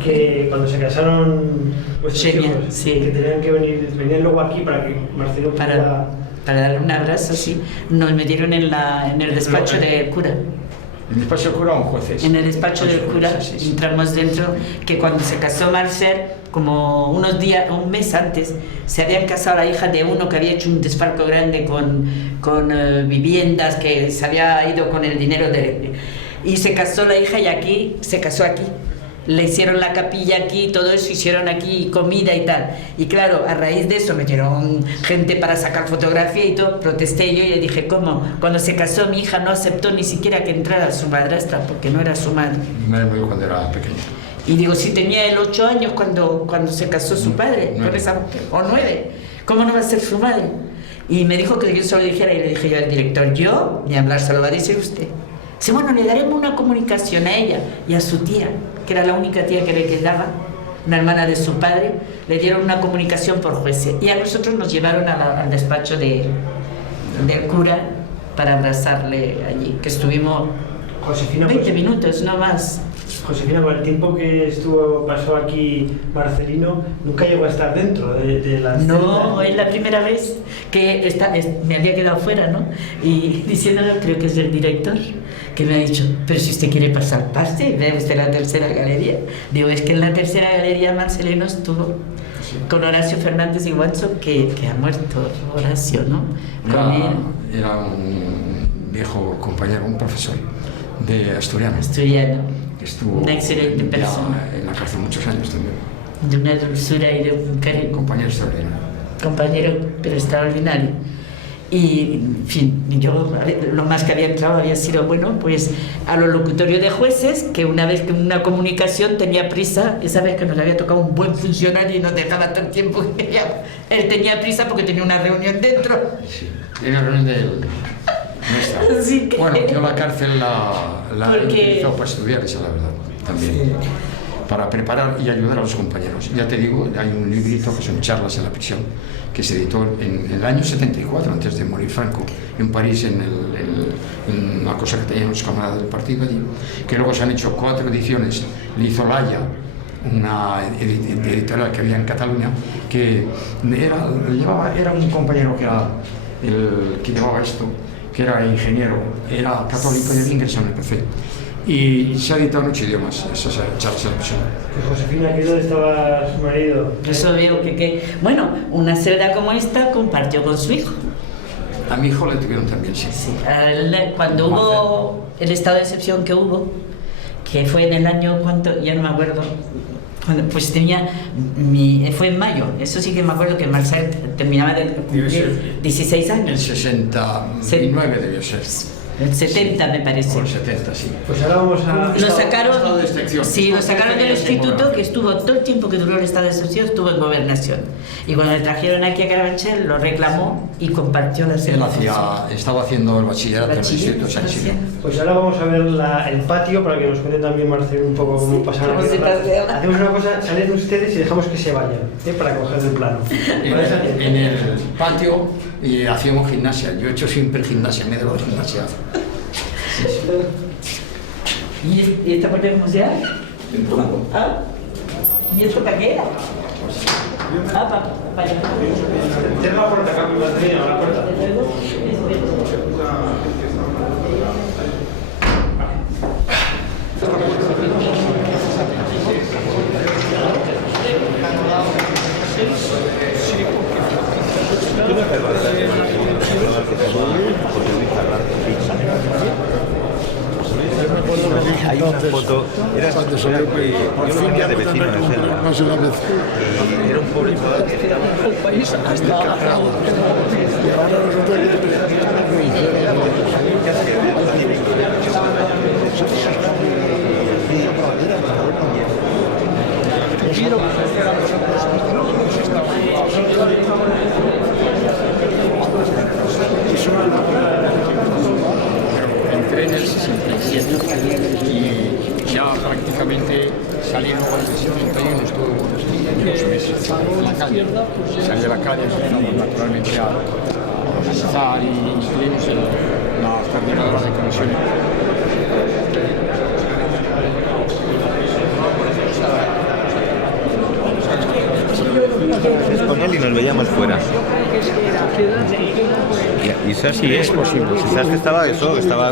que cuando se casaron vuestros hijos, que tenían que venían luego aquí para que Marcelino pudiera... Para darle un abrazo, sí. Nos metieron en el despacho del cura. ¿En el despacho del cura o en jueces? En el despacho del cura, entramos dentro, que cuando se casó Marcel, como un mes antes, se habían casado la hija de uno que había hecho un desfalco grande con viviendas, que se había ido con el dinero y se casó la hija y se casó aquí. Le hicieron la capilla aquí, todo eso, hicieron aquí comida y tal. Y claro, a raíz de eso metieron gente para sacar fotografía y todo. Protesté yo y le dije, ¿cómo? Cuando se casó mi hija no aceptó ni siquiera que entrara su madrastra porque no era su madre. Mi madre murió cuando era pequeña. Y digo, si tenía él 8 años cuando se casó su padre, con esa mujer, o 9, ¿cómo no va a ser su madre? Y me dijo que yo se lo dijera y le dije yo al director, yo, ni hablar, se lo va a decir usted. Dice, bueno, le daremos una comunicación a ella y a su tía, que era la única tía que le quedaba, una hermana de su padre, le dieron una comunicación por jueces. Y a nosotros nos llevaron al despacho del cura para abrazarle allí, que estuvimos Josefina, 20 minutos, no más. Josefina, con el tiempo que pasó aquí Marcelino, nunca llegó a estar dentro de la celda. No, es la primera vez que me había quedado fuera, ¿no? Y diciéndolo, creo que es el director, que me ha dicho, pero si usted quiere pasar, pase, ve usted la tercera galería. Digo, es que en la tercera galería Marcelino estuvo con Horacio Fernández y Guanzo, que ha muerto Horacio, ¿no? Era un viejo compañero, un profesor de asturiano. Que estuvo una excelente persona. En la cárcel muchos años también. De una dulzura y de un cariño. Compañero extraordinario. Compañero, pero extraordinario. Y, en fin, yo lo más que había entrado había sido, bueno, pues a los locutorios de jueces, que una vez que una comunicación tenía prisa, esa vez que nos había tocado un buen funcionario y nos dejaba todo el tiempo que quería, él tenía prisa porque tenía una reunión dentro. Sí, tenía una reunión de nuestra. Sí, bueno, yo la cárcel la he utilizado para estudiar, esa es la verdad, también. Sí. para preparar y ayudar a los compañeros. Ya te digo, hay un librito que son charlas en la prisión, que se editó en el año 74, antes de morir Franco, en París, en una cosa que tenían los camaradas del partido allí, que luego se han hecho 4 ediciones. Le hizo Laia, una editorial que había en Cataluña, que era un compañero que era el que llevaba esto, que era ingeniero, era católico y había ingresado en el PC. Y se ha editado en 8 idiomas esas charlas en la prisión. Josefina, ¿aquí dónde estaba su marido? Eso veo que... Bueno, una celda como esta compartió con su hijo. A mi hijo le tuvieron también, sí. Cuando hubo el estado de excepción que hubo, que fue en el año, ¿cuánto? Ya no me acuerdo. Pues fue en mayo, eso sí que me acuerdo que Marcel terminaba de cumplir 16 años. El 69 debió ser. El 70 me parece. O el 70, sí. Pues ahora vamos a... Lo sacaron del instituto, que estuvo todo el tiempo que duró el estado de excepción, estuvo en gobernación. Y cuando le trajeron aquí a Carabanchel, lo reclamó y compartió la celda. Él estaba haciendo el bachillerato en el instituto de San Isidro. Pues ahora vamos a ver el patio para que nos cuente también Marcelo un poco cómo pasaron. Hacemos una cosa, salen ustedes y dejamos que se vayan, para coger el plano. En el patio hacíamos gimnasia. Yo he hecho siempre gimnasia, me he dado gimnasia. ¿Y esta parte cómo se hace? ¿Ah? ¿Y esto para qué era? Para allá. Cierra la puerta, cambio la puerta. Hay una foto, era cuando yo lo venía de vecino de celda. Era un pueblito que estaba un país hasta Entré en el 67 y ya prácticamente salí luego en el 71, estuve unos meses en la calle. Salí de la calle, empezamos naturalmente a organizar y tuvimos las coordinadoras de comisión. con él y nos veíamos fuera. Y sabes si es posible. Sabes que estaba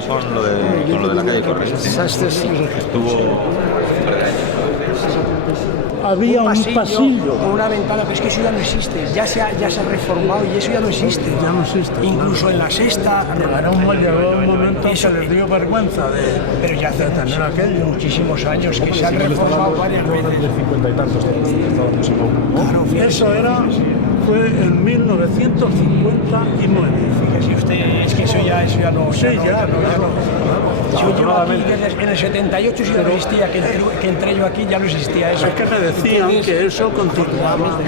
con lo de la calle Corrientes. Estuvo. Había un pasillo con una ventana, pero es que eso ya no existe, ya se ha reformado y eso ya no existe. Ya no existe. Incluso en la sexta. Llegó un momento que les dio vergüenza de. Pero ya hace tener aquello muchísimos años que se han reformado varias veces. De 50 y tantos. Claro, eso fue en 1959. Fíjese usted, es que eso ya no. Sí, ya no. Yo llevo aquí desde en el 78 sí no existía, que entré yo aquí ya no existía eso. Es que me decían que eso continuaba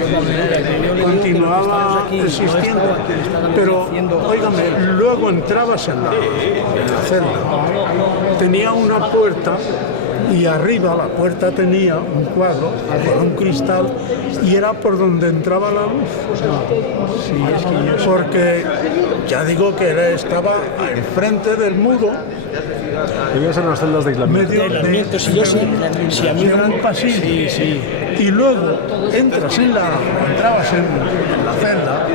existiendo, pero, óigame, luego entrabas en la celda, tenía una puerta y arriba la puerta tenía un cuadro con un cristal y era por donde entraba la luz. Sí, es que porque ya digo que estaba enfrente del muro. Debían ser las celdas de aislamiento. Si a mí me un pasillo. Sí. Y luego entrabas en la celda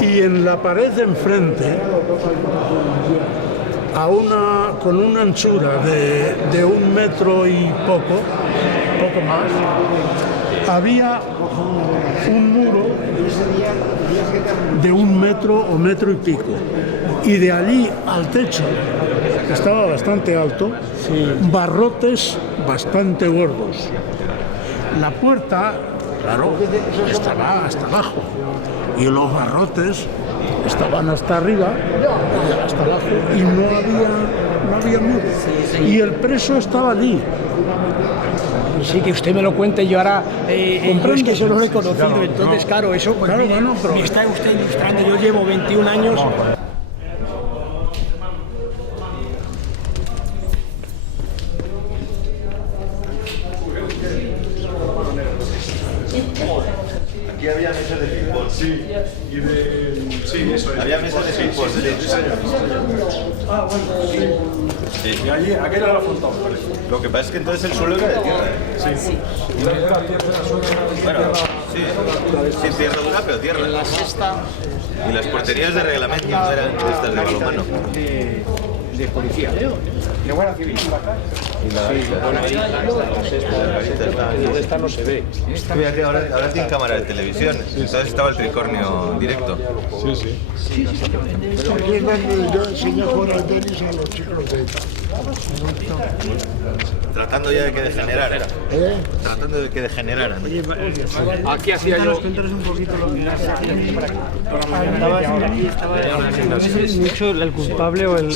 y en la pared de enfrente, con una anchura de 1 metro y poco más, había un muro de 1 metro o metro y pico. Y de allí al techo, que estaba bastante alto, barrotes bastante gordos. La puerta, claro, estaba hasta abajo. Y los barrotes estaban hasta arriba, hasta abajo, y no había muro. Y el preso estaba allí. Sí, que usted me lo cuente, yo ahora yo es que eso no lo he conocido, entonces claro, eso pues, me está usted ilustrando, yo llevo 21 años. Sí, y de... Sí, eso es. Había mesas de ping-pong. Ah, bueno, sí. Y allí, aquí era la fontón, parece. Lo que pasa es que entonces el suelo era de tierra. Sí. Bueno, sí. Sin tierra dura, pero tierra. La sexta Y las porterías de reglamento eran estas de balonmano. de policía, de Guardia Civil. Y la Esta no se ve. Fíjate, ahora tiene cámara de televisión. Entonces estaba el tricornio directo. Sí. Aquí es donde yo enseño a jugar al tenis a los chicos de ETA. Tratando ya de que degeneraran. Tratando de que degeneraran. Aquí hacía yo. un poquito lo que mucho el culpable o el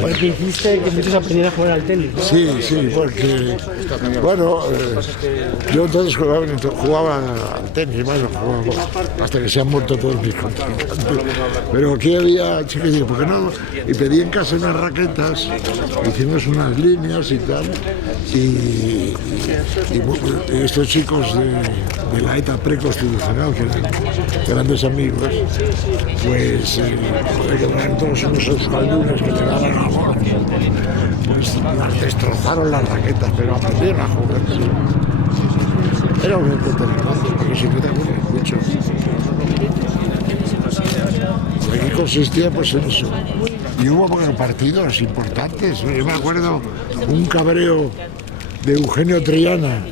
porque hiciste que muchos aprendieran a jugar al tenis, ¿no? Sí, porque bueno, yo entonces jugaba al tenis, bueno, hasta que se han muerto todos mis contrincantes. Pero aquí había chicos y ¿por qué no? Y pedí en casa unas raquetas, hicimos unas líneas y tal, y estos chicos de la ETA preconstitucional, que eran mis amigos, pues eran todos unos euskaldunes que te daban amor, pues las destrozaron las raquetas, pero aprendieron a jugar. Era un entretenimiento, porque si no te acuerdas mucho. Aquí consistía pues en eso. Y hubo partidos importantes. Yo me acuerdo un cabreo de Eugenio Triana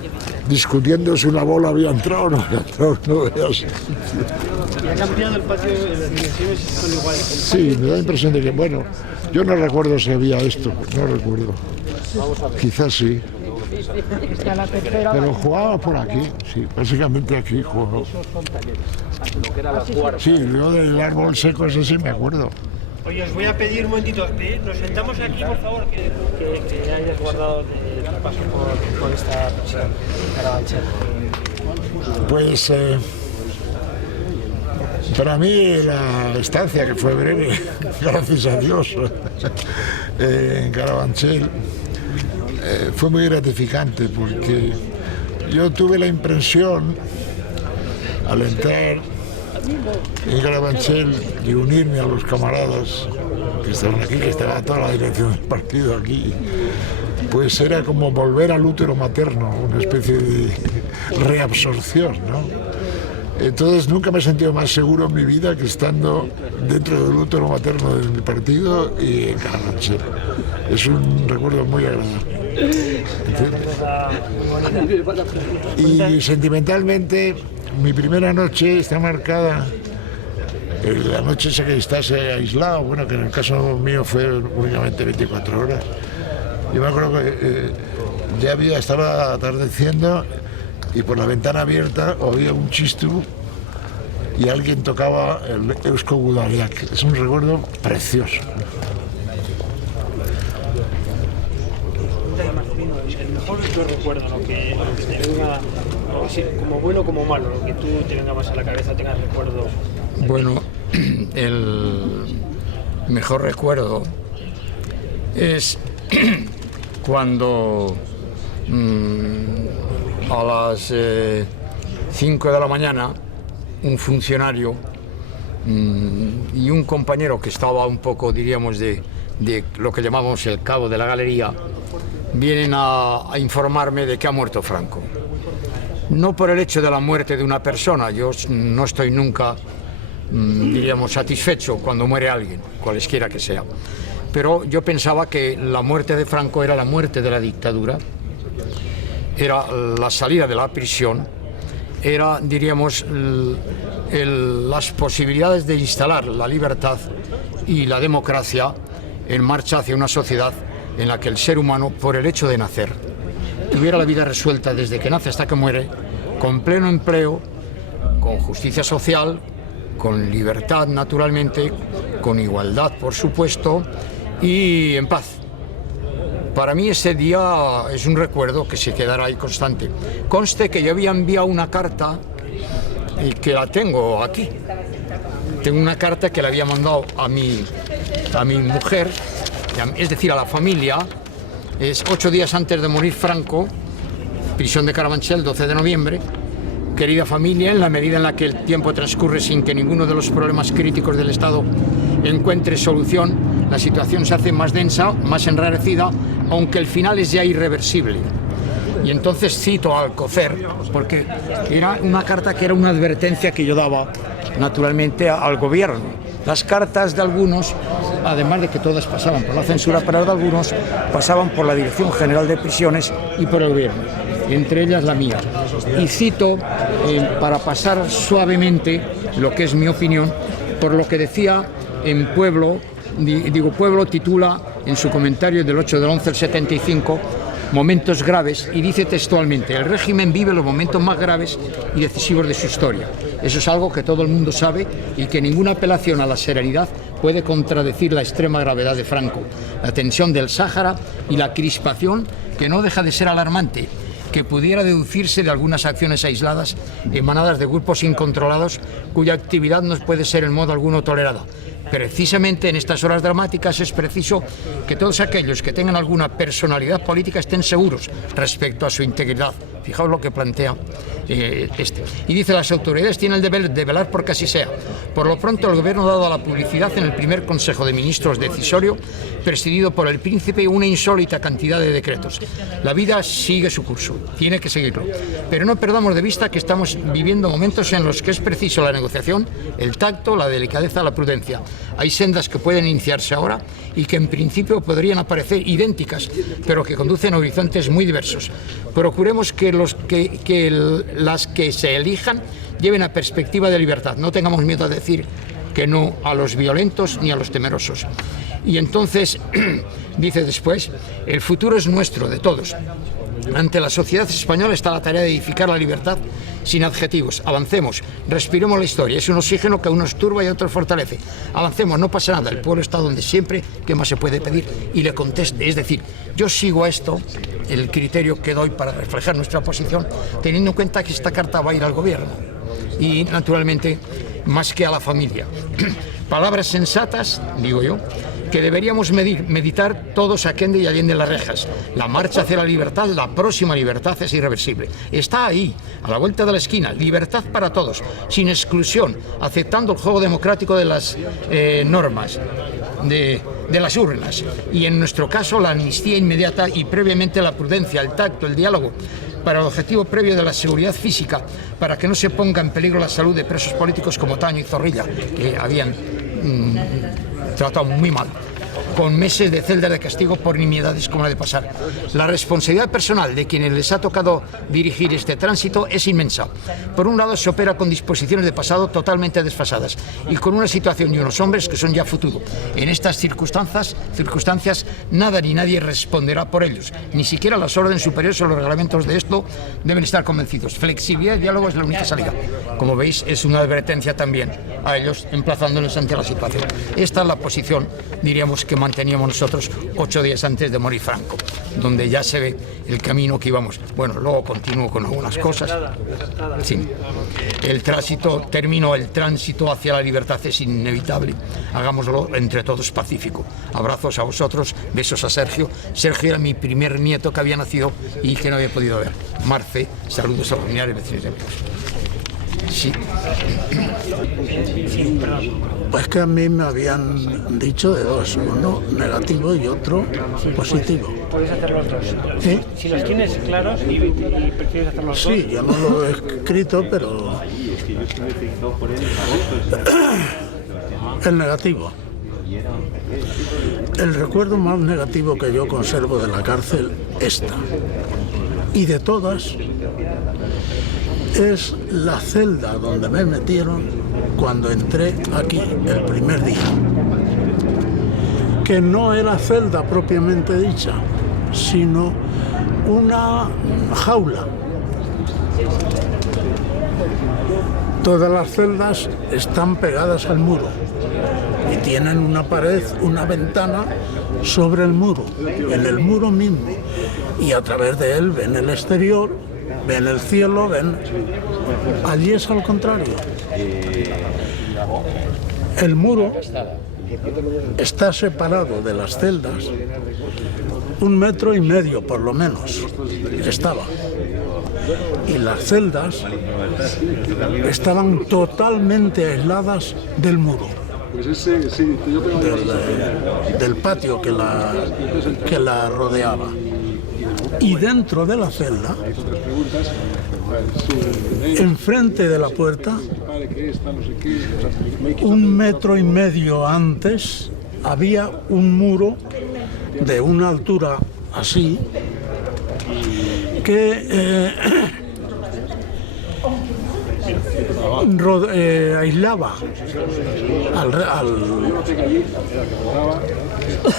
discutiendo si una bola había entrado o no había entrado, no veas. ¿Y ha cambiado el patio? ¿Las dimensiones son iguales? Sí, me da la impresión de que, bueno, yo no recuerdo si había esto, no recuerdo. Quizás sí. Pero jugaba por aquí, sí, básicamente aquí jugaba. Sí, yo del árbol seco ese sí me acuerdo. Oye, os voy a pedir un momentito, nos sentamos aquí, por favor, que hayas guardado el paso por esta prisión, Carabanchel. Pues para mí la estancia, que fue breve, gracias a Dios, en Carabanchel, fue muy gratificante porque yo tuve la impresión al entrar en Carabanchel y unirme a los camaradas que estaban aquí, que estaba toda la dirección del partido aquí, pues era como volver al útero materno, una especie de reabsorción, ¿no? Entonces nunca me he sentido más seguro en mi vida que estando dentro del útero materno de mi partido y en Carabanchel. Es un recuerdo muy agradable. Y sentimentalmente mi primera noche está marcada, la noche esa que estás aislado, bueno, que en el caso mío fue únicamente 24 horas. Yo me acuerdo que estaba atardeciendo y por la ventana abierta oía un chistu y alguien tocaba el Eusko Gudariak. Es un recuerdo precioso. El mejor yo recuerdo lo que te venga, como bueno como malo, lo que tú te venga más a la cabeza, tengas recuerdo. Bueno, el mejor recuerdo es cuando a las 5 de la mañana un funcionario y un compañero que estaba un poco, diríamos, de lo que llamamos el cabo de la galería, vienen a informarme de que ha muerto Franco. No por el hecho de la muerte de una persona, yo no estoy nunca, diríamos, satisfecho cuando muere alguien, cualesquiera que sea. Pero yo pensaba que la muerte de Franco era la muerte de la dictadura, era la salida de la prisión, era, diríamos, las posibilidades de instalar la libertad y la democracia en marcha hacia una sociedad en la que el ser humano, por el hecho de nacer, tuviera la vida resuelta desde que nace hasta que muere, con pleno empleo, con justicia social, con libertad naturalmente, con igualdad por supuesto, y en paz. Para mí ese día es un recuerdo que se quedará ahí constante. Conste que yo había enviado una carta y que la tengo aquí. Tengo una carta que le había mandado a mi mujer, es decir, a la familia. Es 8 días antes de morir Franco, prisión de Carabanchel, 12 de noviembre, querida familia, en la medida en la que el tiempo transcurre sin que ninguno de los problemas críticos del Estado encuentre solución, la situación se hace más densa, más enrarecida, aunque el final es ya irreversible. Y entonces cito a Alcocer, porque era una carta que era una advertencia que yo daba naturalmente al gobierno. Las cartas de algunos, además de que todas pasaban por la censura, pero de algunos pasaban por la Dirección General de Prisiones y por el gobierno, entre ellas la mía. Y cito, para pasar suavemente lo que es mi opinión, por lo que decía en Pueblo, Pueblo titula en su comentario del 8 del 11 del 75, momentos graves, y dice textualmente: el régimen vive los momentos más graves y decisivos de su historia. Eso es algo que todo el mundo sabe y que ninguna apelación a la serenidad puede contradecir la extrema gravedad de Franco, la tensión del Sáhara y la crispación, que no deja de ser alarmante, que pudiera deducirse de algunas acciones aisladas emanadas de grupos incontrolados cuya actividad no puede ser en modo alguno tolerada. Precisamente en estas horas dramáticas es preciso que todos aquellos que tengan alguna personalidad política estén seguros respecto a su integridad. Fijaos lo que plantea Y dice: las autoridades tienen el deber de velar por que así sea. Por lo pronto, el Gobierno ha dado la publicidad en el primer Consejo de Ministros decisorio, presidido por el Príncipe, una insólita cantidad de decretos. La vida sigue su curso, tiene que seguirlo. Pero no perdamos de vista que estamos viviendo momentos en los que es preciso la negociación, el tacto, la delicadeza, la prudencia. Hay sendas que pueden iniciarse ahora y que en principio podrían aparecer idénticas, pero que conducen a horizontes muy diversos. Procuremos que las que se elijan lleven a perspectiva de libertad. No tengamos miedo de decir que no a los violentos ni a los temerosos. Y entonces, dice después, el futuro es nuestro, de todos. Ante la sociedad española está la tarea de edificar la libertad sin adjetivos. Avancemos, respiremos la historia. Es un oxígeno que a unos turba y a otros fortalece. Avancemos, no pasa nada. El pueblo está donde siempre. ¿Qué más se puede pedir? Y le conteste. Es decir, yo sigo a esto, el criterio que doy para reflejar nuestra posición, teniendo en cuenta que esta carta va a ir al gobierno y, naturalmente, más que a la familia. Palabras sensatas, digo yo, que deberíamos meditar todos aquende y allende las rejas. La marcha hacia la libertad, la próxima libertad, es irreversible. Está ahí, a la vuelta de la esquina. Libertad para todos, sin exclusión, aceptando el juego democrático de las normas, de las urnas. Y en nuestro caso, la amnistía inmediata y previamente la prudencia, el tacto, el diálogo, para el objetivo previo de la seguridad física, para que no se ponga en peligro la salud de presos políticos como Taño y Zorrilla, que habían tratado muy mal, con meses de celda de castigo por nimiedades como la de pasar. La responsabilidad personal de quienes les ha tocado dirigir este tránsito es inmensa. Por un lado, se opera con disposiciones de pasado totalmente desfasadas y con una situación y unos hombres que son ya futuro. En estas circunstancias, nada ni nadie responderá por ellos. Ni siquiera las órdenes superiores o los reglamentos de esto deben estar convencidos. Flexibilidad y diálogo es la única salida. Como veis, es una advertencia también a ellos, emplazándoles ante la situación. Esta es la posición, diríamos, que manteníamos nosotros 8 días antes de morir Franco, donde ya se ve el camino que íbamos. Bueno, luego continúo con algunas cosas. Sí. El tránsito hacia la libertad es inevitable. Hagámoslo entre todos pacífico. Abrazos a vosotros, besos a Sergio. Sergio era mi primer nieto que había nacido y que no había podido ver. Marce, saludos a familiares, vecinos y amigos. Sí. Pues que a mí me habían dicho de dos, uno negativo y otro positivo. ¿Puedes hacer los dos? ¿Sí? Si los tienes claros y prefieres hacer los dos. Sí, yo no lo he escrito, pero el negativo. El recuerdo más negativo que yo conservo de la cárcel, esta, y de todas, es la celda donde me metieron cuando entré aquí el primer día, que no era celda propiamente dicha, sino una jaula. Todas las celdas están pegadas al muro y tienen una pared, una ventana sobre el muro, en el muro mismo, y a través de él ven el exterior, ven el cielo, ven... Allí es al contrario. El muro está separado de las celdas 1,5 metros por lo menos. Estaba. y las celdas estaban totalmente aisladas del muro, del patio que la rodeaba. Y dentro de la celda, enfrente de la puerta, 1,5 metros antes, había un muro de una altura así, que aislaba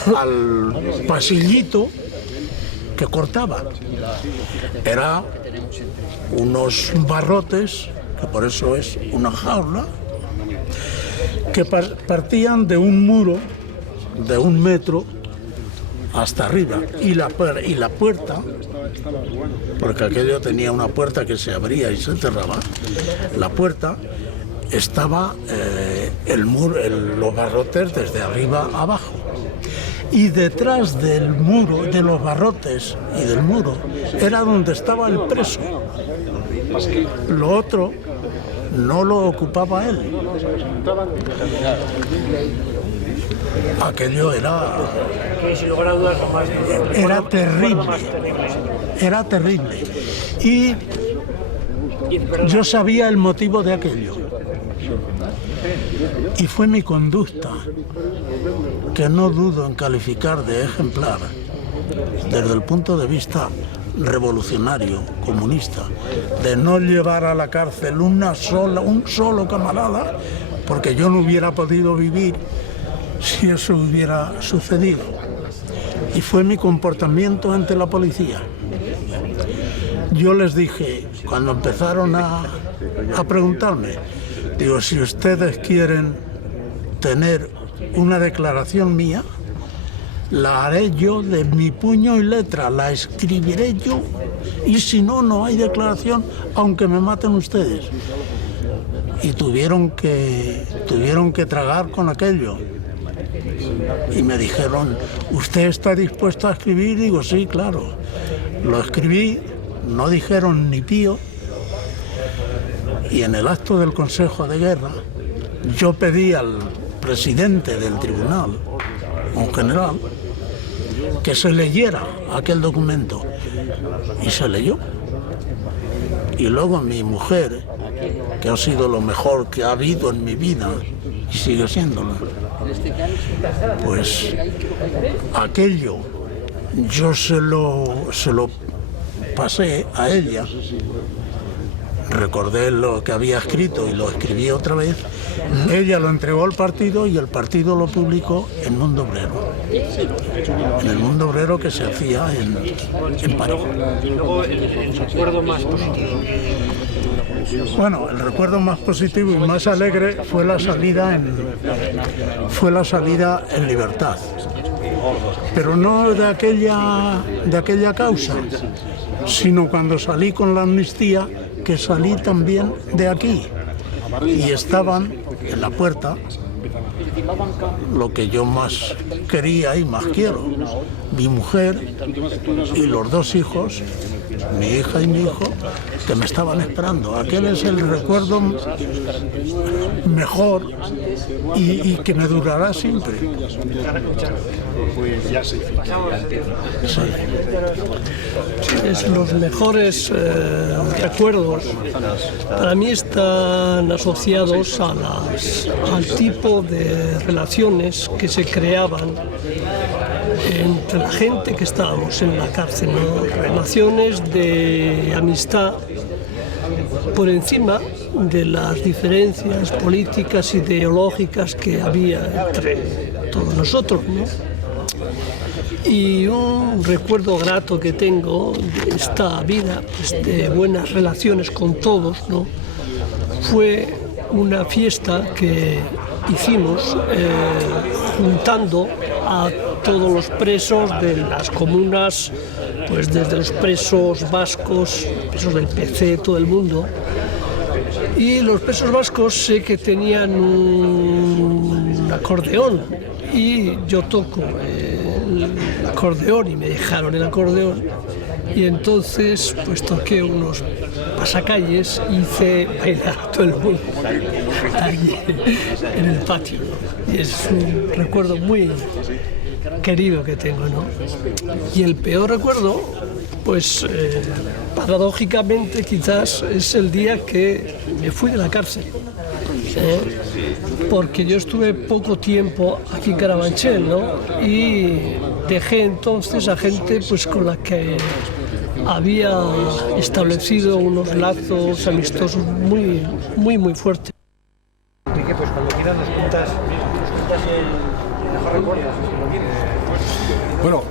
al pasillito que cortaba. Era unos barrotes, que por eso es una jaula, que partían de un muro de 1 metro hasta arriba, y la puerta, porque aquello tenía una puerta que se abría y se cerraba, la puerta estaba los barrotes desde arriba abajo, y detrás del muro, de los barrotes y del muro, era donde estaba el preso. Lo otro no lo ocupaba él. Aquello era terrible. Y yo sabía el motivo de aquello. Y fue mi conducta, que no dudo en calificar de ejemplar desde el punto de vista revolucionario, comunista, de no llevar a la cárcel un solo camarada, porque yo no hubiera podido vivir si eso hubiera sucedido. Y fue mi comportamiento ante la policía. Yo les dije, cuando empezaron a preguntarme, digo, si ustedes quieren tener una declaración mía, la haré yo de mi puño y letra, la escribiré yo, y si no, no hay declaración, aunque me maten ustedes. Y tuvieron que tragar con aquello. Y me dijeron, ¿usted está dispuesto a escribir? Digo, sí, claro. Lo escribí, no dijeron ni pío, y en el acto del Consejo de Guerra yo pedí al presidente del tribunal, un general, que se leyera aquel documento, y se leyó. Y luego mi mujer, que ha sido lo mejor que ha habido en mi vida y sigue siéndolo, pues aquello yo se lo pasé a ella. Recordé lo que había escrito y lo escribí otra vez. Ella lo entregó al partido y el partido lo publicó en Mundo Obrero, en el Mundo Obrero que se hacía en París. Bueno, el recuerdo más positivo y más alegre fue la salida en libertad, pero no de aquella causa, sino cuando salí con la amnistía, que salí también de aquí, y estaban en la puerta lo que yo más quería y más quiero, mi mujer y los 2 hijos, mi hija y mi hijo, que me estaban esperando. Aquel es el recuerdo mejor y que me durará siempre. Sí. Es los mejores recuerdos para mí están asociados al tipo de relaciones que se creaban entre la gente que estábamos en la cárcel, ¿no? Relaciones de amistad por encima de las diferencias políticas, ideológicas que había entre todos nosotros, ¿no? Y un recuerdo grato que tengo de esta vida, pues, de buenas relaciones con todos, ¿no? Fue una fiesta que hicimos juntando a todos los presos de las comunas, pues desde los presos vascos, presos del PC, todo el mundo. Y los presos vascos sé que tenían un acordeón y yo toco el acordeón y me dejaron el acordeón y entonces pues toqué unos pasacalles y hice bailar a todo el mundo allí en el patio. Y es un recuerdo muy querido que tengo, ¿no? Y el peor recuerdo, pues paradójicamente quizás es el día que me fui de la cárcel. Porque yo estuve poco tiempo aquí en Carabanchel, ¿no? Y dejé entonces a gente pues con la que había establecido unos lazos amistosos muy fuertes. Enrique, pues cuando quieras nos cuentas el mejor recuerdo. Bueno,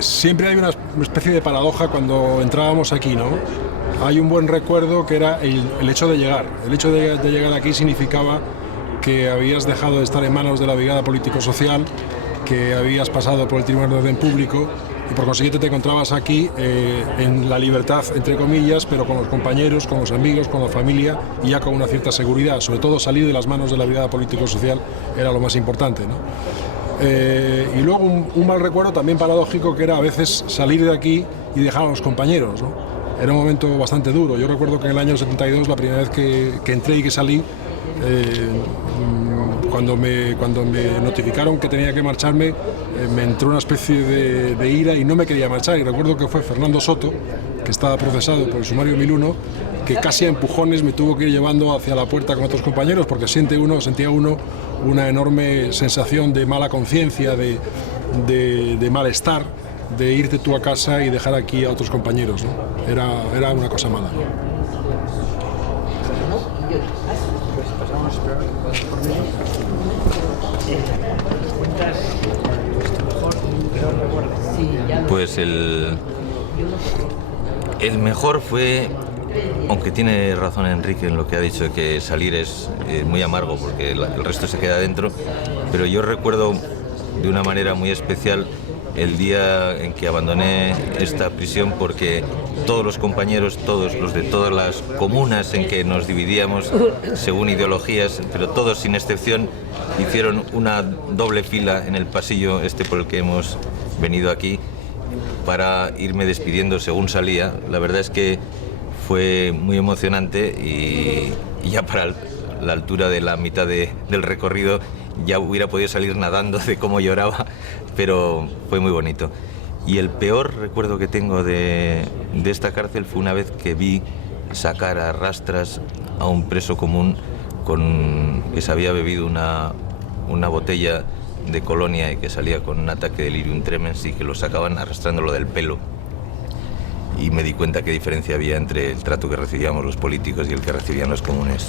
siempre hay una especie de paradoja cuando entrábamos aquí, ¿no? Hay un buen recuerdo que era el hecho de llegar. El hecho de llegar aquí significaba que habías dejado de estar en manos de la brigada político-social, que habías pasado por el Tribunal de Orden Público y por consiguiente te encontrabas aquí en la libertad, entre comillas, pero con los compañeros, con los amigos, con la familia y ya con una cierta seguridad. Sobre todo salir de las manos de la brigada político-social era lo más importante, ¿no? Y luego un mal recuerdo también paradójico que era a veces salir de aquí y dejar a los compañeros, ¿no? Era un momento bastante duro. Yo recuerdo que en el año 72, la primera vez que entré y que salí, cuando me notificaron que tenía que marcharme, me entró una especie de ira y no me quería marchar. Y recuerdo que fue Fernando Soto, que estaba procesado por el sumario 1001, que casi a empujones me tuvo que ir llevando hacia la puerta con otros compañeros, porque sentía uno una enorme sensación de mala conciencia, de malestar, de irte tú a casa y dejar aquí a otros compañeros, ¿no? Era una cosa mala, ¿no? Pues el mejor fue, aunque tiene razón Enrique en lo que ha dicho, que salir es muy amargo porque el resto se queda dentro, pero yo recuerdo de una manera muy especial el día en que abandoné esta prisión, porque todos los compañeros, todos los de todas las comunas en que nos dividíamos según ideologías, pero todos sin excepción, hicieron una doble fila en el pasillo por el que hemos venido aquí para irme despidiendo según salía. La verdad es que fue muy emocionante y ya para la altura de la mitad del recorrido ya hubiera podido salir nadando de cómo lloraba, pero fue muy bonito. Y el peor recuerdo que tengo de esta cárcel fue una vez que vi sacar a rastras a un preso común que se había bebido una botella de colonia y que salía con un ataque de delirium tremens y que lo sacaban arrastrándolo del pelo. Y me di cuenta qué diferencia había entre el trato que recibíamos los políticos y el que recibían los comunes.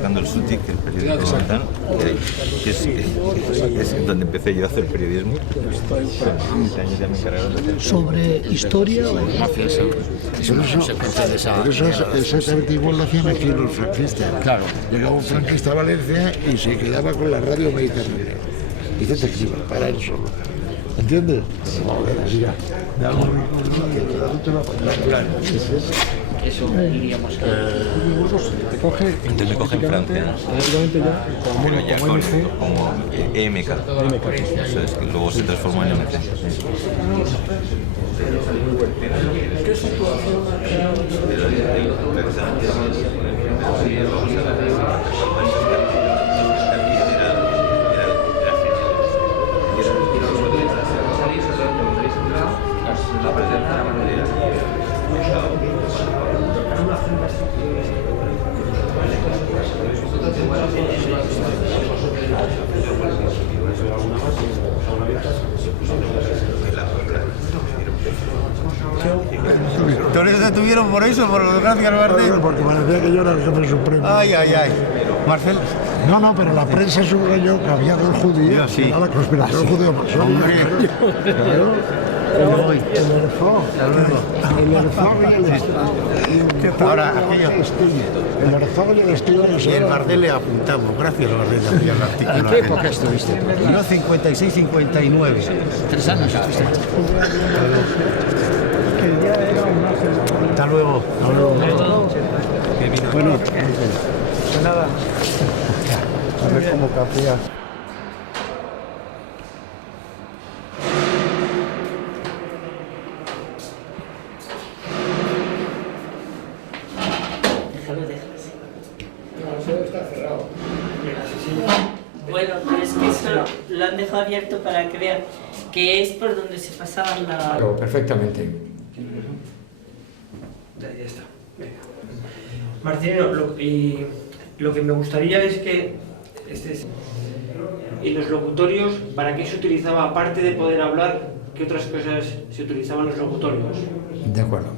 Randall Sutik, el periódico documental, que es donde empecé yo a hacer periodismo. ¿Sobre historia o mafias? Eso es exactamente igual lo hacían aquí los franquistas. Claro. Llegaba un franquista a Valencia y se quedaba con la radio mediterránea. Y detectiva, para él solo. ¿Entiendes? Mira, eso iríamos te coge en Francia, pero ya como EMK. Eso es, que luego se transformó en EMK. ¿Qué situación? ¿Victorias se tuvieron por eso, por los gracias al Bardem? Porque parecía que yo era el jefe supremo. Ay. Marcel. No, pero la prensa subrayó que había dos judíos. Sí. Era la conspiración judío-masónica. Y el Bardem le apuntamos, gracias al Bardem también al artículo. ¿En qué época estuviste? Yo 56-59. 3 años estuviste. Hasta luego. Bueno, nada. a ver cómo cafea. Déjalo. No, está cerrado. Bueno, pero es que eso lo han dejado abierto para que vean que es por donde se pasaban la... Claro, perfectamente. Ya está. Venga. Marcelino, lo que me gustaría es que y los locutorios, ¿para qué se utilizaba, aparte de poder hablar, qué otras cosas se utilizaban los locutorios? De acuerdo.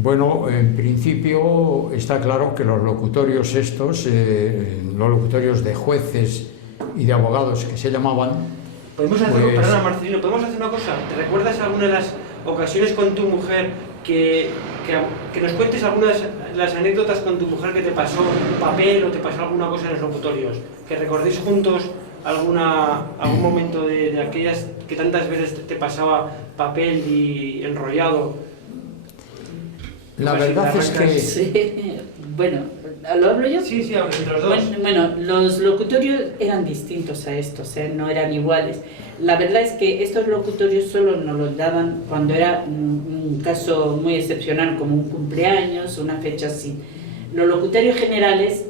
Bueno, en principio está claro que los locutorios estos, los locutorios de jueces y de abogados que se llamaban... Podemos hacer, perdona Marcelino, ¿podemos hacer una cosa? ¿Te recuerdas alguna de las ocasiones con tu mujer que nos cuentes algunas de las anécdotas con tu mujer que te pasó un papel o te pasó alguna cosa en los locutorios? Que recordéis juntos algún momento de aquellas que tantas veces te pasaba papel y enrollado. La verdad es que... Sí. Bueno, ¿lo hablo yo? Sí, hablo entre los dos. Bueno, los locutorios eran distintos a estos, no eran iguales. La verdad es que estos locutorios solo nos los daban cuando era un caso muy excepcional, como un cumpleaños, una fecha así. Los locutorios generales,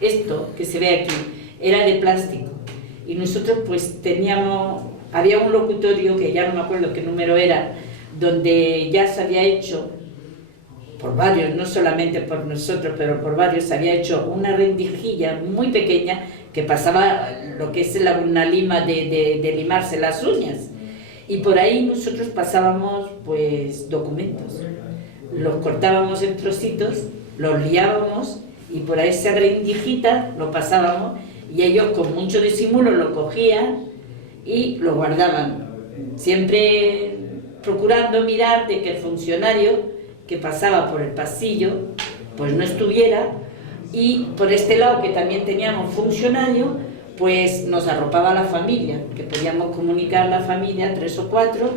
esto que se ve aquí, era de plástico. Y nosotros pues había un locutorio, que ya no me acuerdo qué número era, donde ya se había hecho, por varios, no solamente por nosotros, pero por varios, se había hecho una rendijilla muy pequeña que pasaba lo que es una lima de limarse las uñas. Y por ahí nosotros pasábamos pues documentos. Los cortábamos en trocitos, los liábamos y por ahí esa rendijita lo pasábamos y ellos con mucho disimulo lo cogían y lo guardaban. Siempre procurando mirar de que el funcionario que pasaba por el pasillo pues no estuviera, y por este lado que también teníamos funcionario pues nos arropaba la familia, que podíamos comunicar la familia, 3 o 4,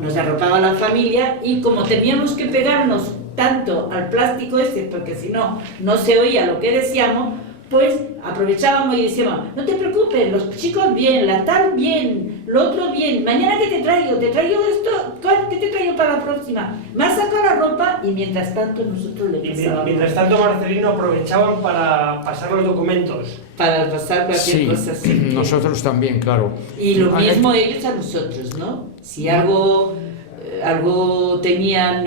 nos arropaba la familia, y como teníamos que pegarnos tanto al plástico porque si no, no se oía lo que decíamos, pues aprovechábamos y decíamos, no te preocupes, los chicos bien, la tal bien, lo otro bien, mañana que te traigo esto, ¿qué te traigo para la próxima? Me has sacado la ropa, y mientras tanto nosotros le pasábamos. Mientras tanto, Marcelino, aprovechaban para pasar los documentos. Para pasar cualquier cosa así. Nosotros también, claro. Y lo mismo ellos a nosotros, ¿no? Si algo tenían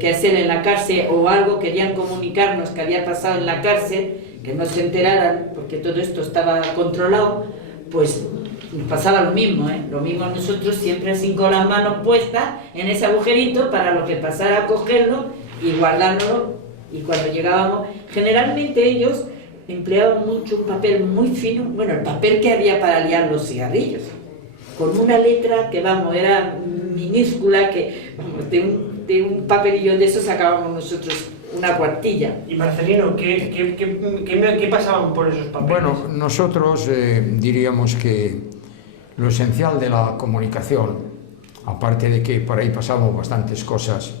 que hacer en la cárcel o algo querían comunicarnos que había pasado en la cárcel, que no se enteraran, porque todo esto estaba controlado, pues nos pasaba lo mismo, Lo mismo nosotros siempre así con las manos puestas en ese agujerito para lo que pasara a cogerlo y guardarlo, y cuando llegábamos, generalmente ellos empleaban mucho un papel muy fino, bueno, el papel que había para liar los cigarrillos, con una letra que, era minúscula, que de un papelillo de eso sacábamos nosotros una cuartilla. Y Marcelino, ¿qué pasaban por esos papeles? Bueno, nosotros diríamos que lo esencial de la comunicación, aparte de que por ahí pasábamos bastantes cosas,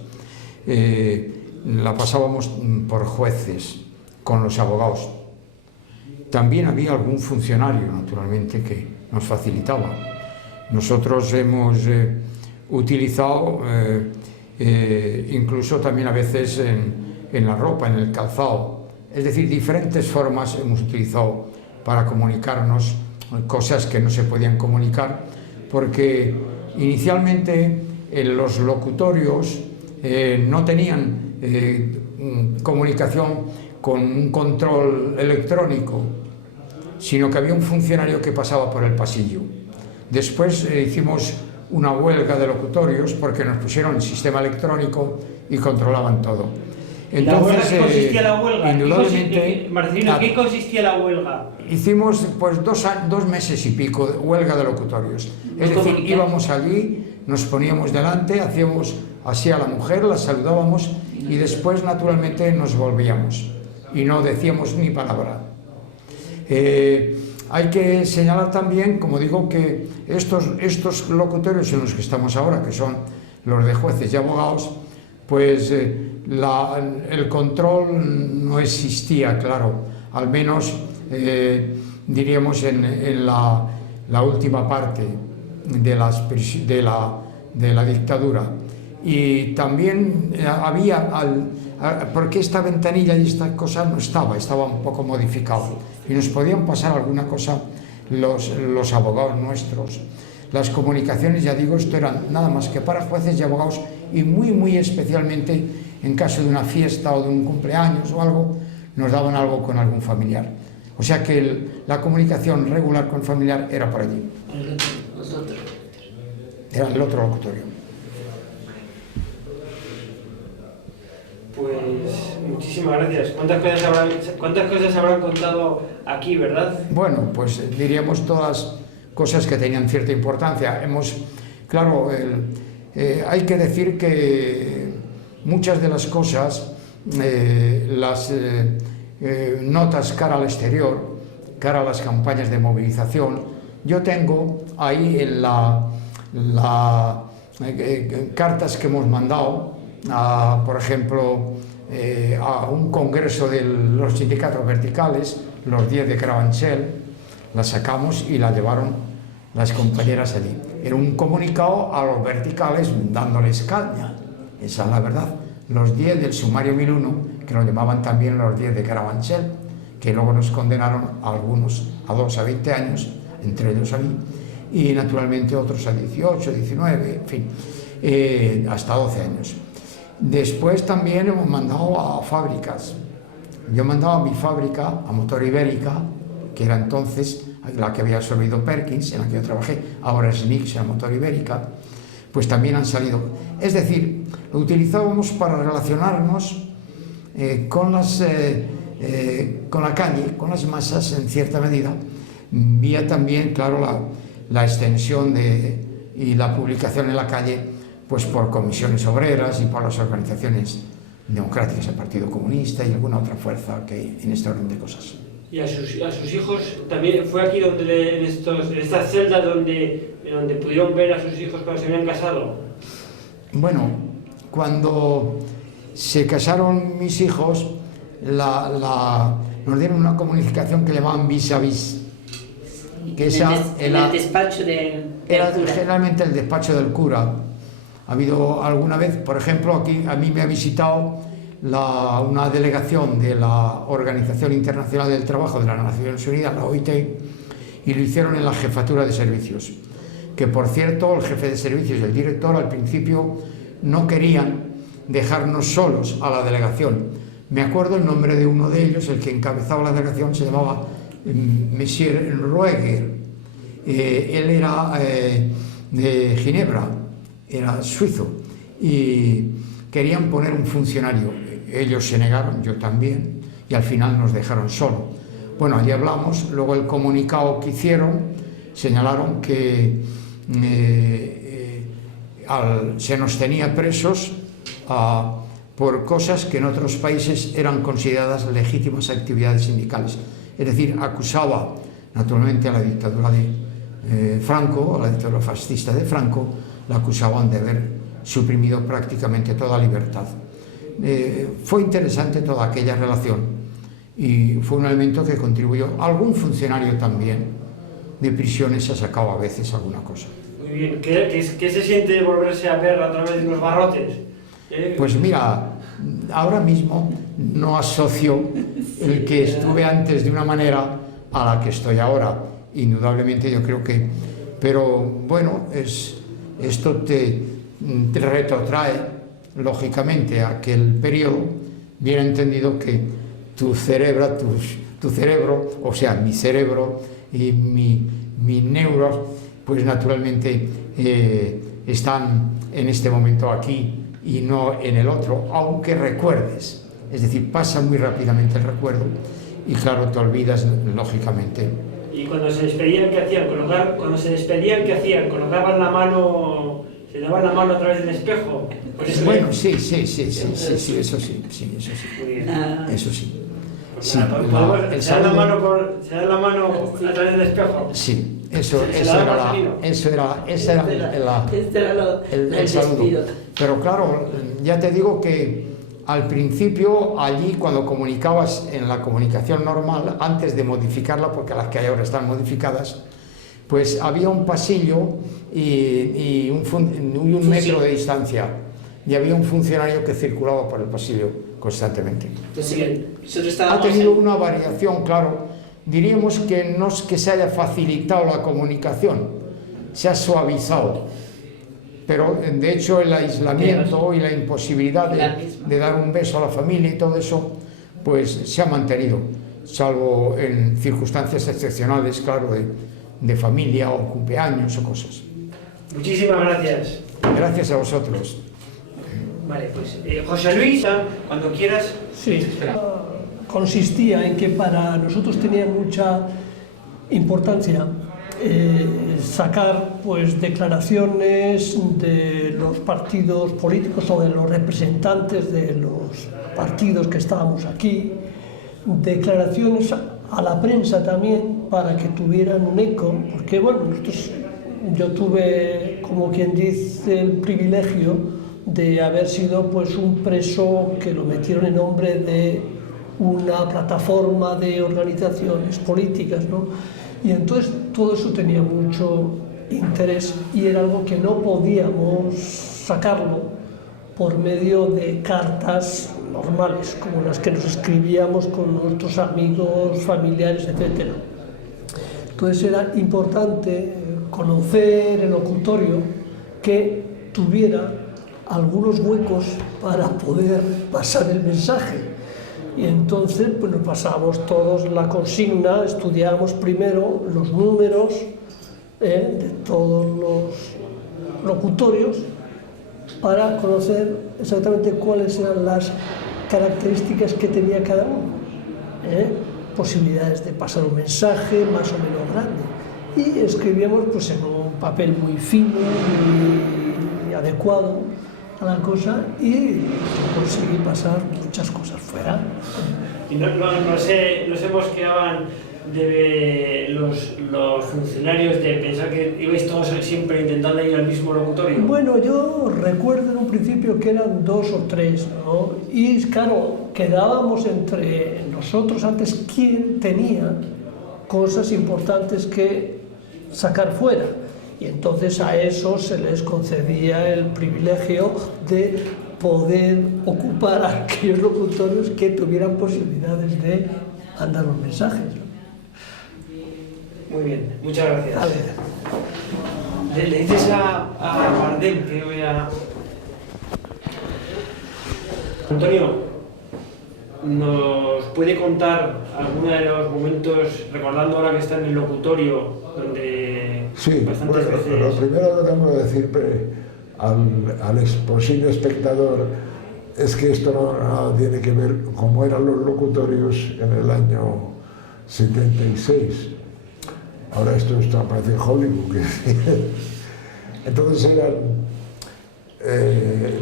la pasábamos por jueces, con los abogados. También había algún funcionario, naturalmente, que nos facilitaba. Nosotros hemos utilizado, incluso también a veces en la ropa, en el calzado, es decir, diferentes formas hemos utilizado para comunicarnos cosas que no se podían comunicar, porque inicialmente los locutorios no tenían comunicación con un control electrónico, sino que había un funcionario que pasaba por el pasillo. Después hicimos una huelga de locutorios porque nos pusieron el sistema electrónico y controlaban todo. Entonces, ¿qué consistía la huelga? Indudablemente, Marcelino, ¿qué consistía la huelga? Hicimos pues 2 meses y pico de huelga de locutorios. Es decir, íbamos allí, nos poníamos delante, hacíamos así a la mujer, la saludábamos y después naturalmente nos volvíamos y no decíamos ni palabra. Hay que señalar también, como digo, que estos locutorios en los que estamos ahora, que son los de jueces y abogados, pues el control no existía, claro, al menos diríamos en la última parte de la dictadura. Y también había, porque esta ventanilla y esta cosa no estaba un poco modificado. Y nos podían pasar alguna cosa los abogados nuestros. Las comunicaciones, ya digo, esto eran nada más que para jueces y abogados, y muy especialmente en caso de una fiesta o de un cumpleaños o algo, nos daban algo con algún familiar. O sea que la comunicación regular con familiar era por allí. Era el otro locutorio. Pues muchísimas gracias. ¿Cuántas cosas habrán contado aquí, verdad? Bueno, pues diríamos todas cosas que tenían cierta importancia. Claro, hay que decir que muchas de las cosas, las notas cara al exterior, cara a las campañas de movilización, yo tengo ahí en cartas que hemos mandado, por ejemplo, a un congreso de los sindicatos verticales, los 10 de Carabanchel, la sacamos y la llevaron las compañeras allí. Era un comunicado a los verticales dándoles caña, esa es la verdad. Los 10 del sumario 1001, que lo llamaban también los 10 de Carabanchel, que luego nos condenaron a algunos a 2 a 20 años, entre ellos a mí, y naturalmente otros a 18, 19, en fin, hasta 12 años. Después también hemos mandado a fábricas. Yo mandaba a mi fábrica, a Motor Ibérica, que era entonces la que había absorbido Perkins, en la que yo trabajé, ahora es Nix, la Motor Ibérica, pues también han salido. Es decir, lo utilizábamos para relacionarnos con la calle, con las masas en cierta medida, vía también, claro, la extensión y la publicación en la calle, pues por comisiones obreras y por las organizaciones democráticas, el Partido Comunista y alguna otra fuerza que en este orden de cosas. ¿Y a sus hijos también fue aquí donde en estas celdas donde pudieron ver a sus hijos cuando se habían casado? Bueno, cuando se casaron mis hijos, nos dieron una comunicación que llamaban vis a vis. Que en el despacho del era cura. Generalmente el despacho del cura. Ha habido alguna vez, por ejemplo, aquí a mí me ha visitado una delegación de la Organización Internacional del Trabajo de las Naciones Unidas, la OIT, y lo hicieron en la jefatura de servicios. Que por cierto, el jefe de servicios y el director al principio no querían dejarnos solos a la delegación. Me acuerdo el nombre de uno de ellos, el que encabezaba la delegación, se llamaba Monsieur Rueger. Él era de Ginebra, era suizo, y querían poner un funcionario. Ellos se negaron, yo también, y al final nos dejaron solo. Bueno, allí hablamos, luego el comunicado que hicieron, señalaron que se nos tenía presos por cosas que en otros países eran consideradas legítimas actividades sindicales. Es decir, acusaba naturalmente a la dictadura de Franco, a la dictadura fascista de Franco, la acusaban de haber suprimido prácticamente toda libertad. Fue interesante toda aquella relación y fue un elemento que contribuyó. Algún funcionario también de prisiones ha sacado a veces alguna cosa. Muy bien, ¿qué se siente volverse a ver a través de unos barrotes? Pues mira, ahora mismo no asocio el que estuve antes de una manera a la que estoy ahora. Indudablemente yo creo que... Pero bueno, esto te retrotrae lógicamente a aquel periodo, bien entendido que tu cerebro, o sea, mi cerebro y mi neuros, pues naturalmente están en este momento aquí y no en el otro, aunque recuerdes. Es decir, pasa muy rápidamente el recuerdo y claro, te olvidas lógicamente. ¿Y cuando se despedían, qué hacían? ¿Colocaban la mano, se daban la mano a través del espejo? Pues bueno, sí, eso sí. Eso sí. ¿Se da la mano a través del espejo? Sí, ese era el saludo. Pero claro, ya te digo que al principio, allí, cuando comunicabas en la comunicación normal, antes de modificarla, porque las que hay ahora están modificadas, pues había un pasillo y un metro de distancia. y había un funcionario que circulaba por el pasillo constantemente. Ha tenido una variación, claro. Diríamos que no es que se haya facilitado la comunicación, se ha suavizado, pero de hecho el aislamiento y la imposibilidad de dar un beso a la familia y todo eso, pues se ha mantenido, salvo en circunstancias excepcionales, claro, de familia o cumpleaños o cosas. Muchísimas gracias. Gracias a vosotros. Vale, pues José Luis, cuando quieras. Sí, consistía en que para nosotros tenía mucha importancia sacar pues declaraciones de los partidos políticos o de los representantes de los partidos que estábamos aquí, declaraciones a la prensa también para que tuvieran un eco, porque bueno, yo tuve, como quien dice, el privilegio de haber sido pues un preso que lo metieron en nombre de una plataforma de organizaciones políticas, ¿no? Y entonces todo eso tenía mucho interés y era algo que no podíamos sacarlo por medio de cartas normales, como las que nos escribíamos con nuestros amigos, familiares, etc. Entonces era importante conocer el locutorio que tuviera algunos huecos para poder pasar el mensaje. Y entonces pues nos pasábamos todos la consigna, estudiábamos primero los números de todos los locutorios para conocer exactamente cuáles eran las características que tenía cada uno, posibilidades de pasar un mensaje más o menos grande, y escribíamos pues en un papel muy fino, muy adecuado a la cosa, y conseguí pasar muchas cosas fuera. Y no sé, nos hemos quedado de los funcionarios de pensar que ibais todos siempre intentando ir al mismo locutorio. Bueno, yo recuerdo en un principio que eran 2 o 3, ¿no? Y claro, quedábamos entre nosotros antes quién tenía cosas importantes que sacar fuera. Y entonces a eso se les concedía el privilegio de poder ocupar a aquellos locutorios que tuvieran posibilidades de mandar los mensajes. Muy bien, muchas gracias. Le dices a Bardem que voy a... Antonio, ¿nos puede contar alguno de los momentos, recordando ahora que está en el locutorio, donde sí, bastantes bueno, veces... Lo primero que tengo que decir al posible espectador es que esto no nada tiene que ver cómo eran los locutorios en el año 76. Ahora esto aparece en Hollywood. Entonces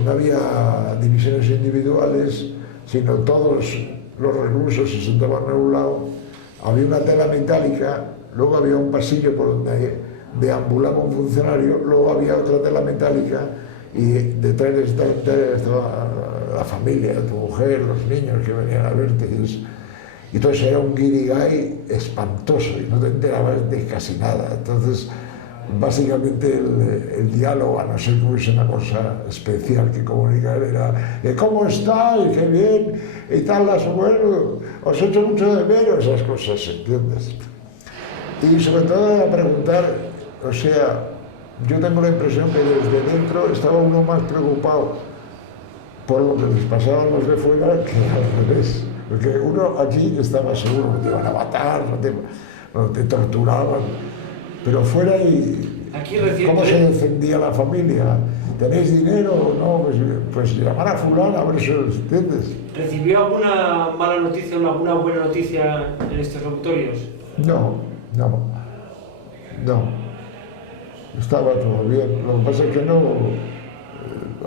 no había divisiones individuales, sino todos los reclusos se sentaban a un lado, había una tela metálica, luego había un pasillo por donde deambulaba un funcionario, luego había otra tela metálica y detrás estaba la familia, tu mujer, los niños que venían a verte. Y entonces era un guirigay espantoso y no te enterabas de casi nada. Entonces, básicamente el diálogo, a no ser que hubiese una cosa especial que comunicar, era ¿cómo estáis? ¡Qué bien! Y tal, bueno, os echo mucho de menos, esas cosas, ¿entiendes? Y sobre todo era preguntar, o sea, yo tengo la impresión que desde dentro estaba uno más preocupado por lo que les pasaba a los de fuera que al revés. Porque uno aquí estaba seguro, te iban a matar, no te torturaban, pero fuera y ¿cómo se defendía la familia? ¿Tenéis dinero o no? Pues llamar a fulano a ver si lo entiendes. ¿Recibió alguna mala noticia o alguna buena noticia en estos locutorios? No. Estaba todo bien. Lo que pasa es que no...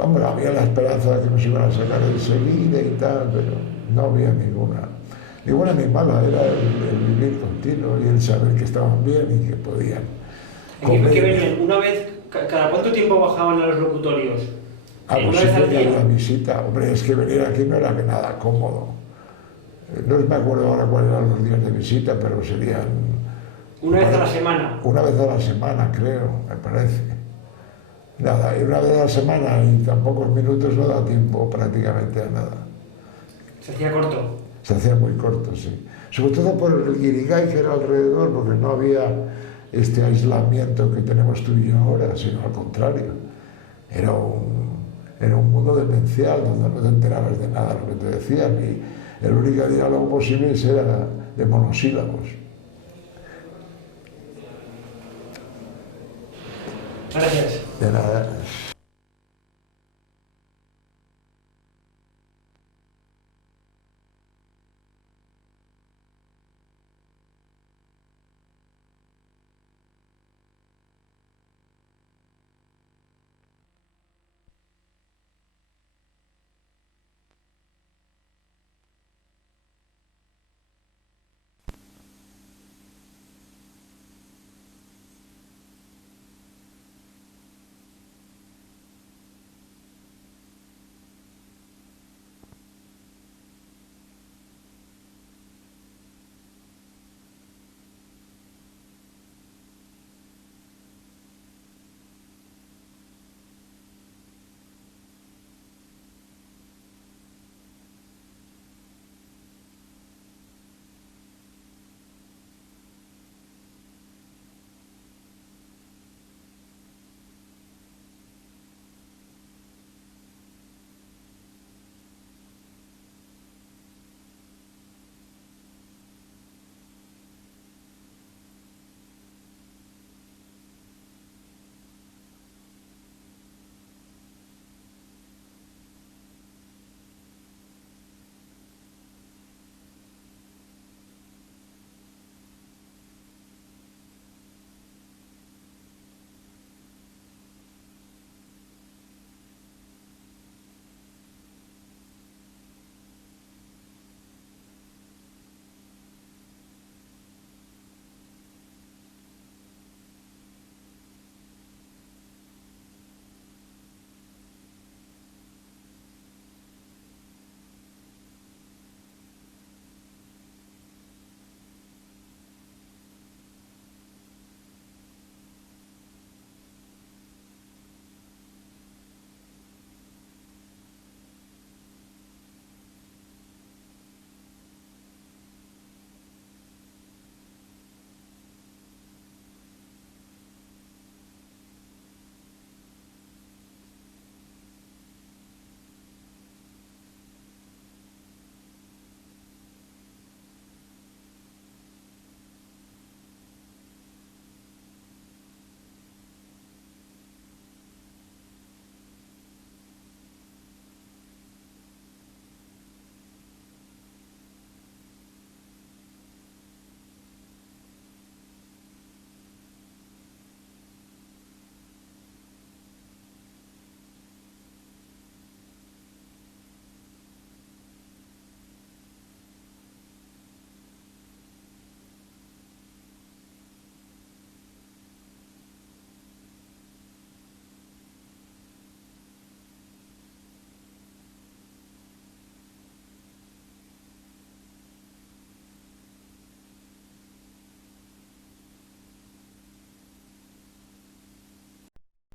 Hombre, había la esperanza de que nos iban a sacar enseguida y tal, pero no había ninguna ni mala. Era el vivir continuo y el saber que estaban bien y que podían comer. ¿Qué venían? ¿Una vez? ¿Cada cuánto tiempo bajaban a los locutorios? Pues ¿Una vez al día? La visita. Hombre, es que venir aquí no era nada cómodo. No me acuerdo ahora cuáles eran los días de visita, pero serían... ¿Una vez a la semana? Una vez a la semana, creo, me parece. Nada, y una vez a la semana y tan pocos minutos no da tiempo prácticamente a nada. ¿Se hacía corto? Se hacía muy corto, sí. Sobre todo por el guirigay que era alrededor, porque no había este aislamiento que tenemos tú y yo ahora, sino al contrario. Era un mundo demencial donde no te enterabas de nada lo que te decían y el único diálogo posible era de monosílabos. Gracias. De nada.